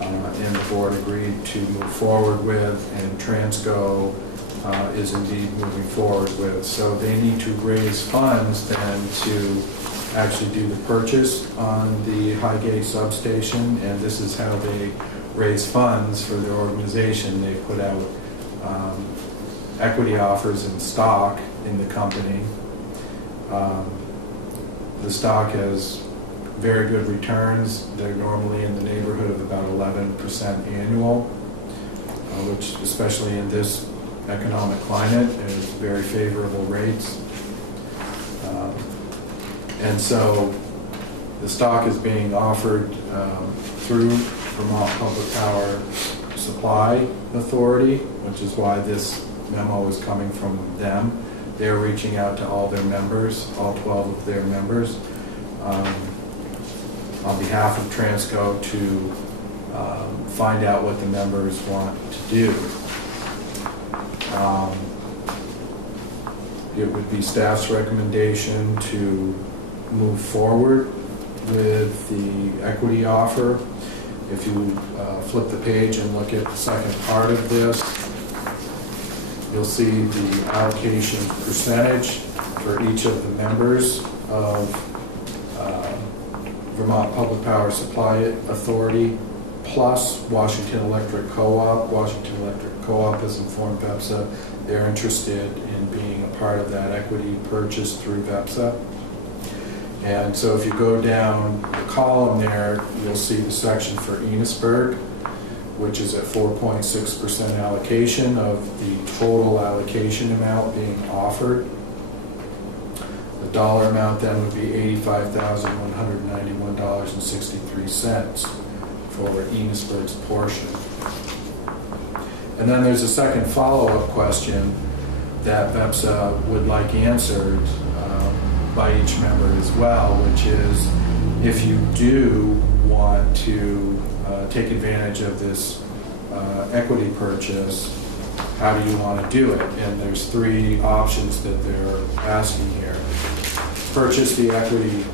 and the board agreed to move forward with, and Transco is indeed moving forward with. So they need to raise funds then to actually do the purchase on the Highgate substation, and this is how they raise funds for their organization. They put out equity offers in stock in the company, The stock has very good returns. They're normally in the neighborhood of about 11% annual, which especially in this economic climate is very favorable rates. And so the stock is being offered through Vermont Public Power Supply Authority, which is why this memo is coming from them. They're reaching out to all their members, all 12 of their members, on behalf of Transco to find out what the members want to do. It would be staff's recommendation to move forward with the equity offer. If you flip the page and look at the second part of this, you'll see the allocation percentage for each of the members of Vermont Public Power Supply Authority plus Washington Electric Co-op. Washington Electric Co-op has informed VEPSA they're interested in being a part of that equity purchase through VEPSA. And so if you go down the column there, you'll see the section for Enosburg, which is at 4.6% allocation of the total allocation amount being offered. The dollar amount then would be $85,191.63 for Enosburg's portion. And then there's a second follow-up question that VEPSA would like answered by each member as well, which is if you do want to take advantage of this equity purchase, how do you want to do it? And there's three options that they're asking here. Purchase the equity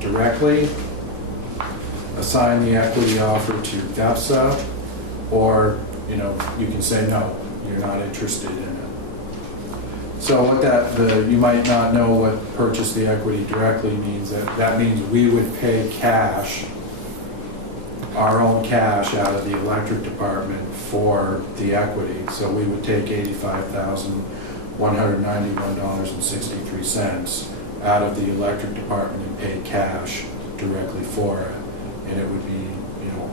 directly, assign the equity offer to VEPSA, or you can say no, you're not interested in it. So what you might not know what purchase the equity directly means. That means we would pay cash, our own cash out of the electric department for the equity. So we would take $85,191.63 out of the electric department and pay cash directly for it. And it would be,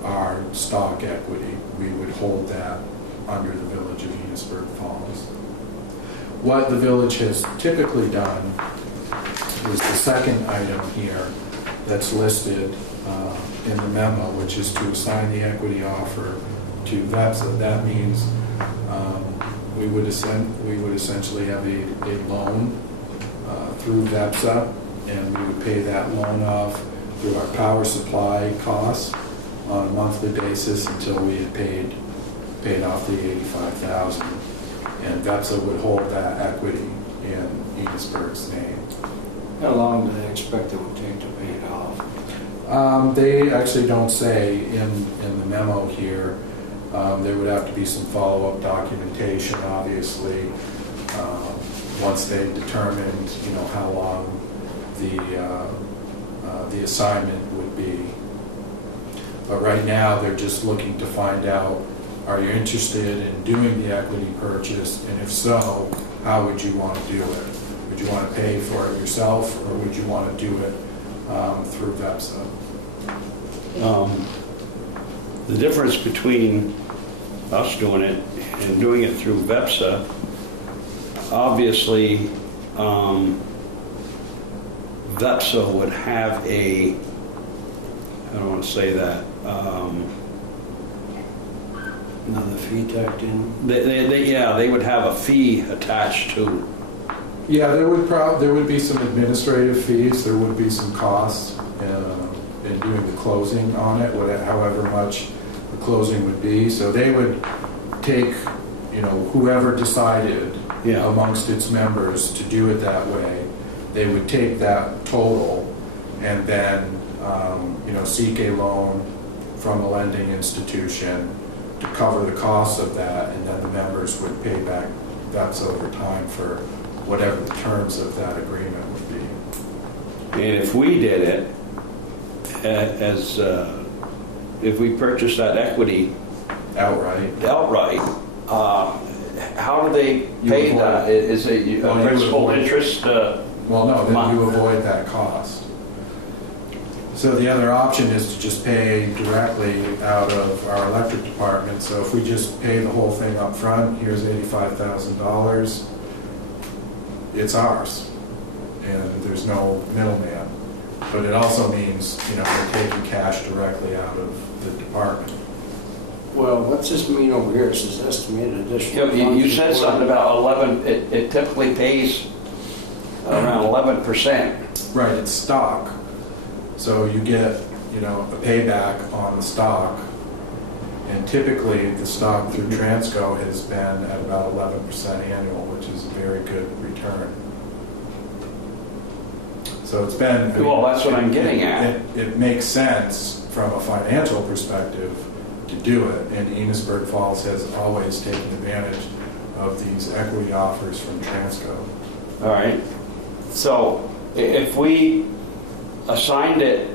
our stock equity. We would hold that under the Village of Enosburg Falls. What the village has typically done is the second item here that's listed in the memo, which is to assign the equity offer to VEPSA. That means we would essentially have a loan through VEPSA, and we would pay that loan off through our power supply costs on a monthly basis until we had paid off the $85,000. And VEPSA would hold that equity in Enosburg's name. How long do they expect it would take to pay it off? They actually don't say in the memo here. There would have to be some follow-up documentation, obviously, once they determined, how long the assignment would be. But right now, they're just looking to find out, are you interested in doing the equity purchase? And if so, how would you want to do it? Would you want to pay for it yourself, or would you want to do it through VEPSA? The difference between us doing it and doing it through VEPSA, obviously, VEPSA would have I don't want to say that, Another fee tacked in? they would have a fee attached to. Yeah, there would be some administrative fees. There would be some costs in doing the closing on it, however much the closing would be. So they would take, whoever decided amongst its members to do it that way, they would take that total and then, seek a loan from a lending institution to cover the costs of that, and then the members would pay back VEPSA over time for whatever the terms of that agreement would be. And if we did it, if we purchased that equity Outright. how do they pay that? Is it a principal interest? Well, no, then you avoid that cost. So the other option is to just pay directly out of our electric department. So if we just pay the whole thing up front, here's $85,000, it's ours, and there's no middleman. But it also means, we're taking cash directly out of the department. Well, what's this mean over here? It says estimated additional. You said something about 11, it typically pays around 11%. Right, it's stock. So you get, a payback on the stock. And typically, the stock through Transco has been at about 11% annual, which is a very good return. So it's been... Well, that's what I'm getting at. It makes sense from a financial perspective to do it, and Enosburg Falls has always taken advantage of these equity offers from Transco. All right. So if we assigned it,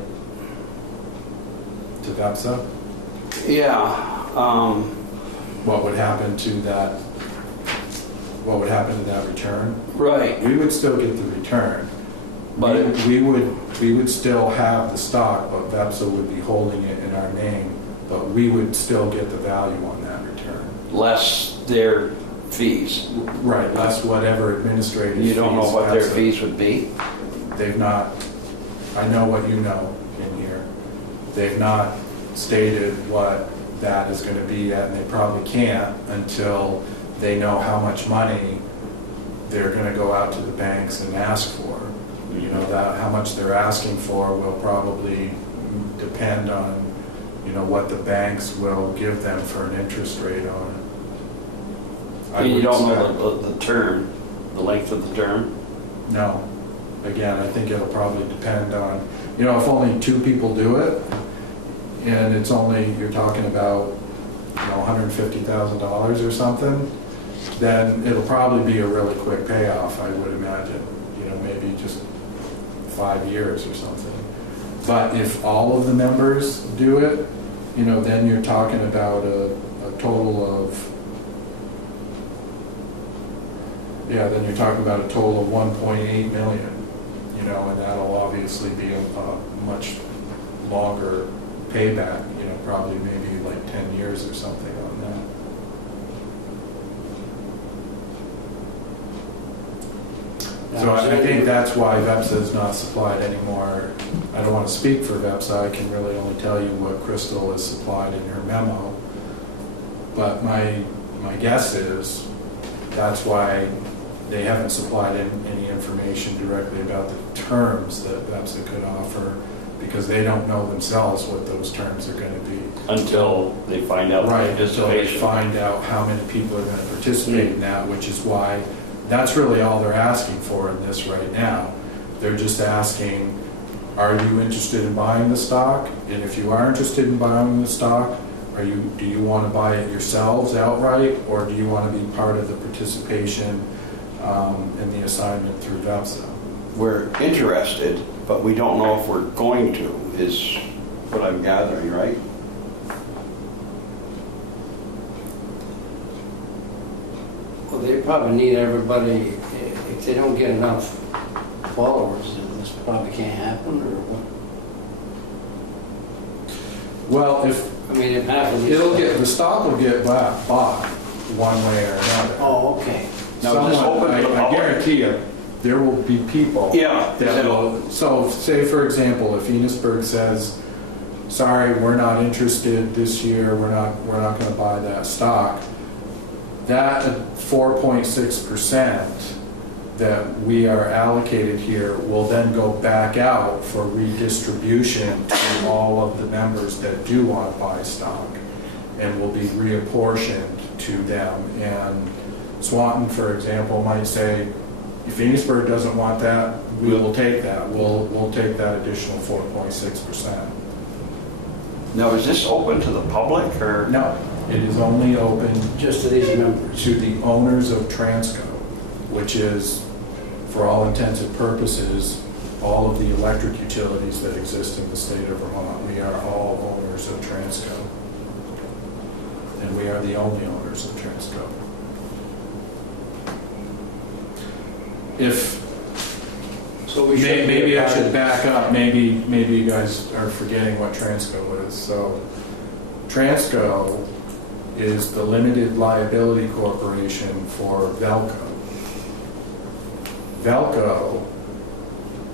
To VEPSA, yeah, what would happen to that? What would happen to that return? right, We would still get the return. but We would still have the stock, but VEPSA would be holding it in our name, but we would still get the value on that return. less their fees. Right, less whatever administrative fees. You don't know what their VEPSA- fees would be? They've not, I know what you know in here. They've not stated what that is going to be at, and they probably can't until they know how much money they're going to go out to the banks and ask for. That how much they're asking for will probably depend on, what the banks will give them for an interest rate on it. I And you would don't expect- know the term, the length of the term? No. Again, I think it'll probably depend on, if only two people do it, and it's only, you're talking about, $150,000 or something, then it'll probably be a really quick payoff, I would imagine. Maybe just 5 years or something. But if all of the members do it, then you're talking about a total of, then you're talking about a total of 1.8 million, and that'll obviously be a much longer payback, probably maybe like 10 years or something on that. So I think that's why VEPSA is not supplied anymore. I don't want to speak for VEPSA, I can really only tell you what Crystal has supplied in her memo. But my guess is that's why they haven't supplied any information directly about the terms that VEPSA could offer, because they don't know themselves what those terms are going to be. Until they find out the Right, until they participation. find out how many people are going to participate in that, which is why that's really all they're asking for in this right now. They're just asking, are you interested in buying the stock? And if you are interested in buying the stock, do you want to buy it yourselves outright, or do you want to be part of the participation in the assignment through VEPSA? We're interested, but we don't know if we're going to, is what I'm gathering, right? Well, they probably need everybody, if they don't get enough followers, then this probably can't happen, or what? Well, if Half of these... the stock will get bought one way or another. Oh, okay. Now, is this Someone, open to the I public? guarantee you, there will be people Yeah. that will, so say for example, if Enosburg says, sorry, we're not interested this year, we're not going to buy that stock, that 4.6% that we are allocated here will then go back out for redistribution to all of the members that do want to buy stock, and will be reapportioned to them. And Swanton, for example, might say, if Enosburg doesn't want that, we will take that. We'll take that additional 4.6%. Now, is this open to the public, or? No, it is only open Just to these members. to the owners of Transco, which is, for all intents and purposes, all of the electric utilities that exist in the state of Vermont. We are all owners of Transco. And we are the only owners of Transco. So we should. Maybe I should back up, maybe you guys are forgetting what Transco is. So Transco is the limited liability corporation for Velco. Velco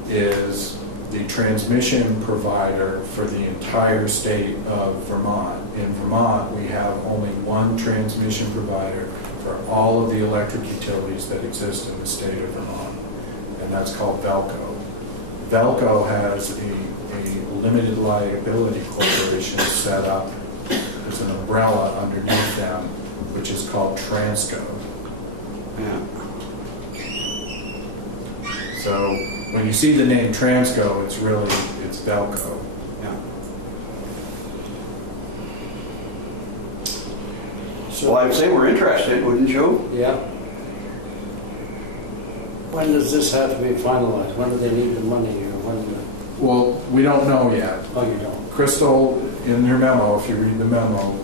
is the transmission provider for the entire state of Vermont. In Vermont, we have only one transmission provider for all of the electric utilities that exist in the state of Vermont, and that's called Velco. Velco has a limited liability corporation set up. There's an umbrella underneath them, which is called Transco. Yeah. So when you see the name Transco, it's Velco. Yeah. So, Well, I'd say we're interested, wouldn't you? yeah. When does this have to be finalized? When do they need the money, or when? Well, we don't know yet. Oh, you don't? Crystal, in your memo, if you read the memo,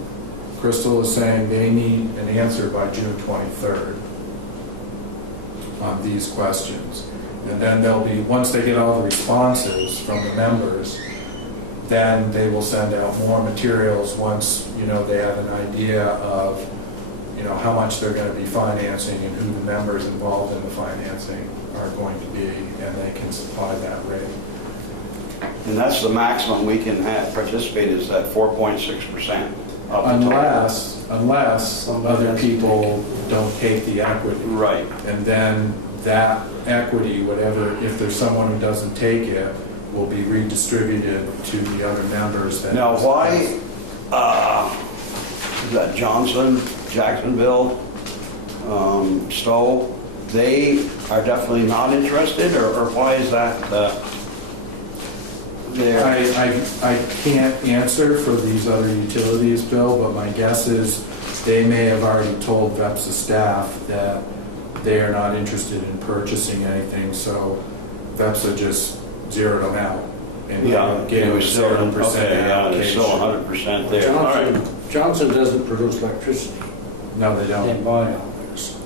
Crystal is saying they need an answer by June 23rd on these questions. And then they'll be, once they get all the responses from the members, then they will send out more materials once, they have an idea of, how much they're going to be financing and who the members involved in the financing are going to be, and they can supply that rate. And that's the maximum we can have participate is that 4.6%. Unless other people don't take the equity. Right. And then that equity, whatever, if there's someone who doesn't take it, will be redistributed to the other members. Now, why, is that Johnson, Jacksonville, Stowe, they are definitely not interested, or why is that there? I can't answer for these other utilities, Bill, but my guess is they may have already told VEPSA staff that they are not interested in purchasing anything, so VEPSA just zeroed them out. And gave them 0% Okay, they're still 100% there. All right. Johnson doesn't produce electricity. No, they They don't. buy all theirs.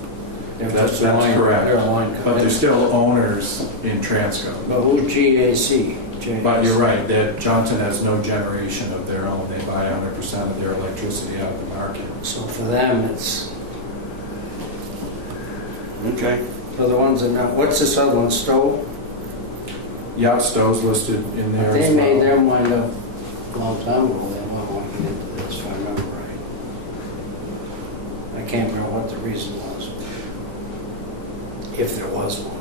They're That's just a line- correct. They're a line But company. they're still owners in Transco. But who's GAC? But you're right, that Johnson has no generation of their own. They buy 100% of their electricity out of the market. So for them, it's, Okay. for the ones that know, what's this other one, Stowe? Yeah, Stowe's listed in there They as made well. their mind up a long time ago, they might want to get into this, if I remember right. I can't remember what the reason was. If there was one.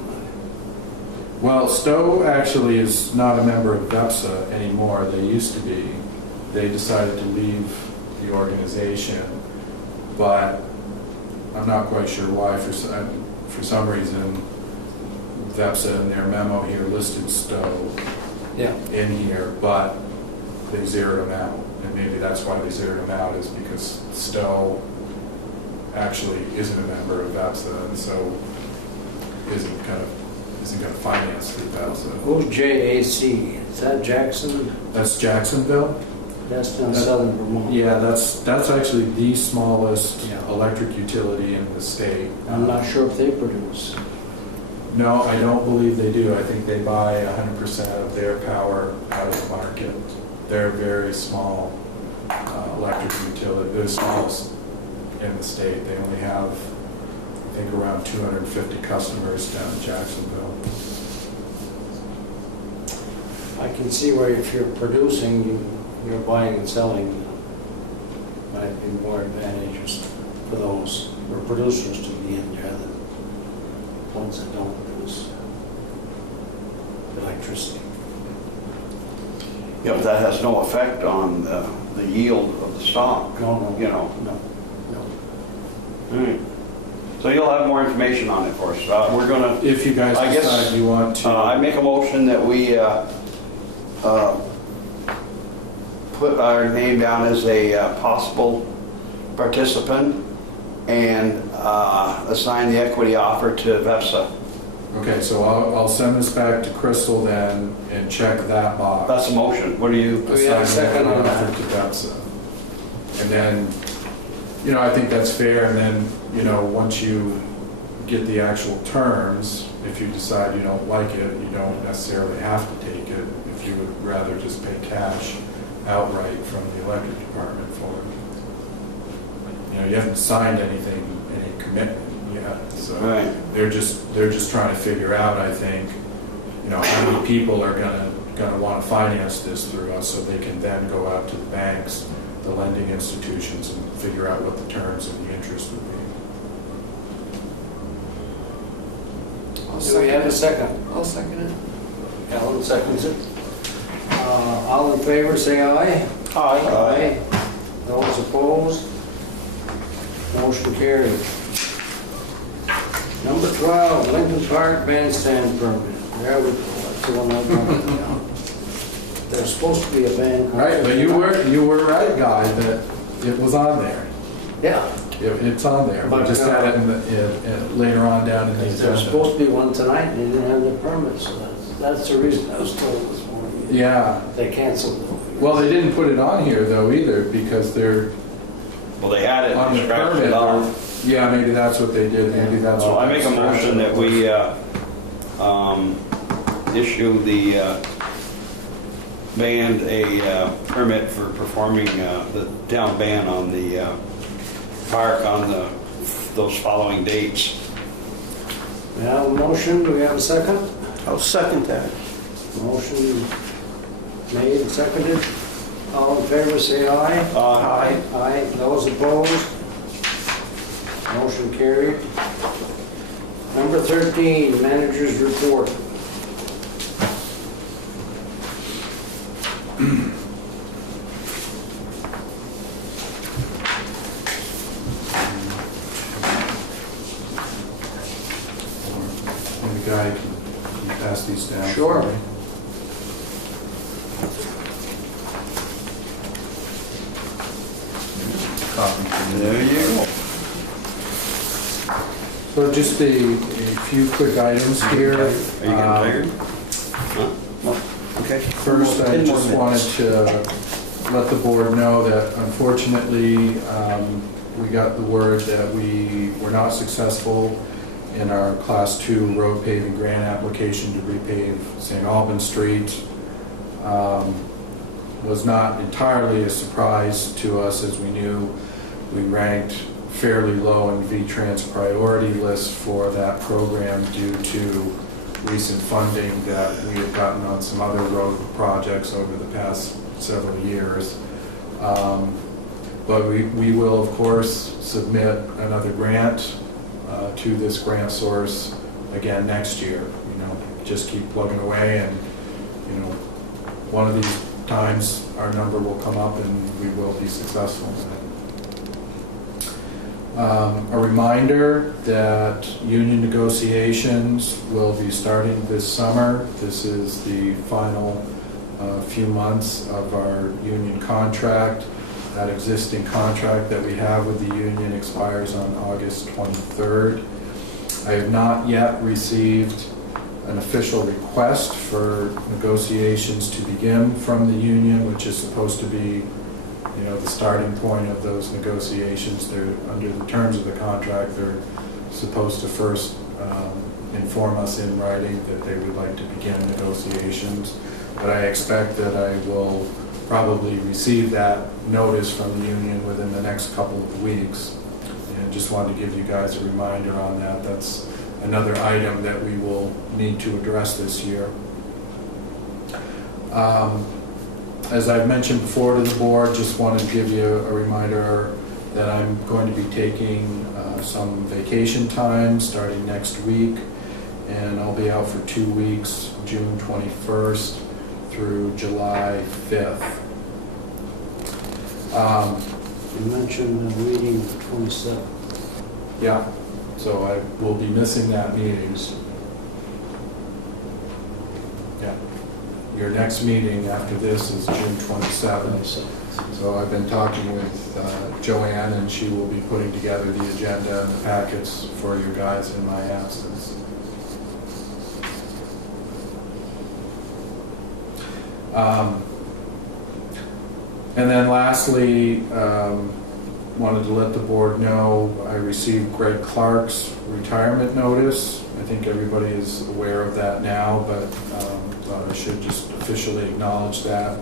Well, Stowe actually is not a member of VEPSA anymore. They used to be. They decided to leave the organization, but I'm not quite sure why. For some reason, VEPSA in their memo here listed Stowe Yeah. in here, but they zeroed them out. And maybe that's why they zeroed them out, is because Stowe actually isn't a member of VEPSA, and so isn't going to finance through VEPSA. Who's JAC? Is that Jackson? That's Jacksonville? That's down southern Vermont. Yeah, that's actually the smallest Yeah. electric utility in the state. I'm not sure if they produce. No, I don't believe they do. I think they buy 100% of their power out of the market. They're a very small electric utility. They're the smallest in the state. They only have, I think, around 250 customers down in Jacksonville. I can see where if you're producing, you're buying and selling, might be more advantageous for those, for producers to be in there than ones that don't produce electricity. Yeah, but that has no effect on the yield of the stock. No. No. All right. So you'll have more information on it for us. We're gonna. If you guys I guess, decide you want to. I make a motion that we put our name down as a possible participant and assign the equity offer to VEPSA. Okay, so I'll send this back to Crystal then and check that box. That's a motion. What do you? We have a second on that. To VEPSA. And then, I think that's fair, and then, once you get the actual terms. If you decide you don't like it, you don't necessarily have to take it. If you would rather just pay cash outright from the electric department for it. You know, you haven't signed anything, any commitment yet, so Right. they're just trying to figure out, I think, you know, how many people are gonna want to finance this through us, so they can then go out to the banks, the lending institutions, and figure out what the terms and the interest would be. I'll Do we have a second? I'll second it. Alan seconds it. All in favor, say aye. Aye. Those opposed? Motion carried. Number 12, Lincoln Park bandstand permit. There we go, that's the one I wanted down. There's supposed to be a band. Right, but you were right, Guy, that it was on there. Yeah, It's on there. We But, just had it later on down in the there's agenda. supposed to be one tonight, and they didn't have the permit, so that's the reason I was told this morning. Yeah. They canceled it. Well, they didn't put it on here though either, because they're Well, they had it, on the scratched permit. it off. Yeah, maybe that's what they did. Maybe that's So what. I make a motion that we issue the band a permit for performing the town band on the park on those following dates. We have a motion, do we have a second? I'll second that. Motion made and seconded. All in favor, say aye. Aye. Aye. Those opposed? Motion carried. Number 13, managers report. Maybe Guy, can you pass these down? for Sure. me? Copy from you. There you go. So just a few quick items here. Are you getting tired? Okay. First, I 10 more just minutes. wanted to let the board know that unfortunately, we got the word that we were not successful in our Class 2 road paving grant application to repave St. Albans Street. Was not entirely a surprise to us, as we knew we ranked fairly low in V-Trans priority list for that program due to recent funding that we had gotten on some other road projects over the past several years. But we will, of course, submit another grant to this grant source again next year. You know, just keep plugging away, and, you know, one of these times our number will come up and we will be successful in it. A reminder that union negotiations will be starting this summer. This is the final few months of our union contract. That existing contract that we have with the union expires on August 23rd. I have not yet received an official request for negotiations to begin from the union, which is supposed to be, you know, the starting point of those negotiations. They're, under the terms of the contract, they're supposed to first inform us in writing that they would like to begin negotiations. But I expect that I will probably receive that notice from the union within the next couple of weeks. And just wanted to give you guys a reminder on that. That's another item that we will need to address this year. As I've mentioned before to the board, just wanted to give you a reminder that I'm going to be taking some vacation time starting next week, and I'll be out for 2 weeks, June 21st through July 5th. You mentioned the meeting the 27th. Yeah, so I will be missing that meeting. Yeah. Your next meeting after this is June 27th. So I've been talking with Joanne, and she will be putting together the agenda and the packets for you guys in my absence. And then lastly, wanted to let the board know I received Greg Clark's retirement notice. I think everybody is aware of that now, but thought I should just officially acknowledge that.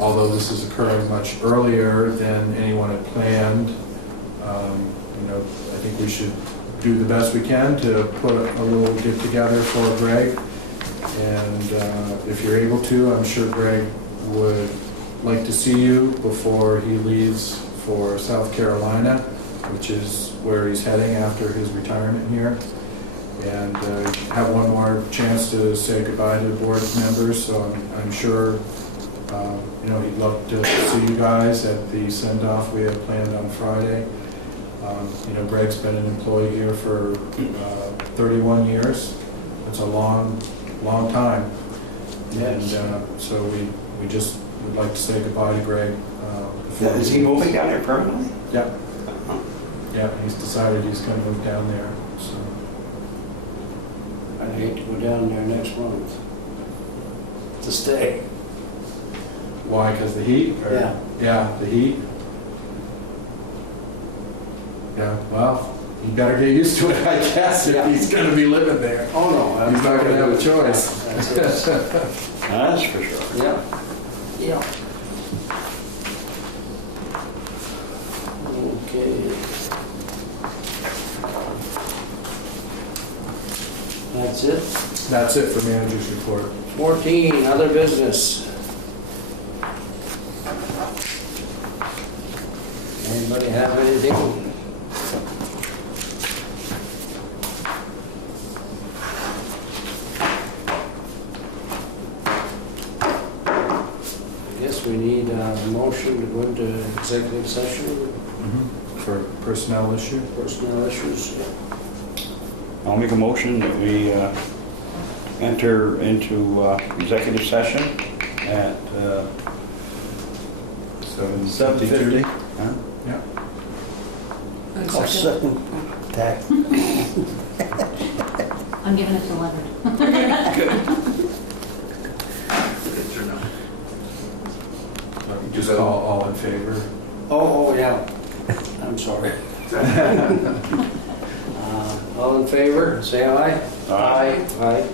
Although this is occurring much earlier than anyone had planned, I think we should do the best we can to put a little get together for Greg. And if you're able to, I'm sure Greg would like to see you before he leaves for South Carolina, which is where he's heading after his retirement here. And have one more chance to say goodbye to the board members. So I'm sure he'd love to see you guys at the send-off we have planned on Friday. Greg's been an employee here for 31 years. That's a long time. Yes. And so we just would like to say goodbye to Greg. Is he moving down there permanently? Yeah. Uh-huh. Yeah, he's decided he's going to move down there. So I'd hate to go down there next month to stay. why? Because the heat? Or- Yeah. Yeah, the heat. Yeah, well, you better get used to it, I guess, if he's going to be living there. Oh, no. He's not going to have a choice. That's it. That's for sure. Yeah. Yeah. Okay. That's it. That's it for manager's report. 14, other business. Anybody have anything? I guess we need a motion to go into executive session, For personnel issue. personnel issues. I'll make a motion that we enter into executive session at 7:52. Huh? Yeah. And I'll second. second that. I'm giving it to Leonard. Just all in favor. Oh, yeah. I'm sorry. All in favor, say aye. Aye. Aye.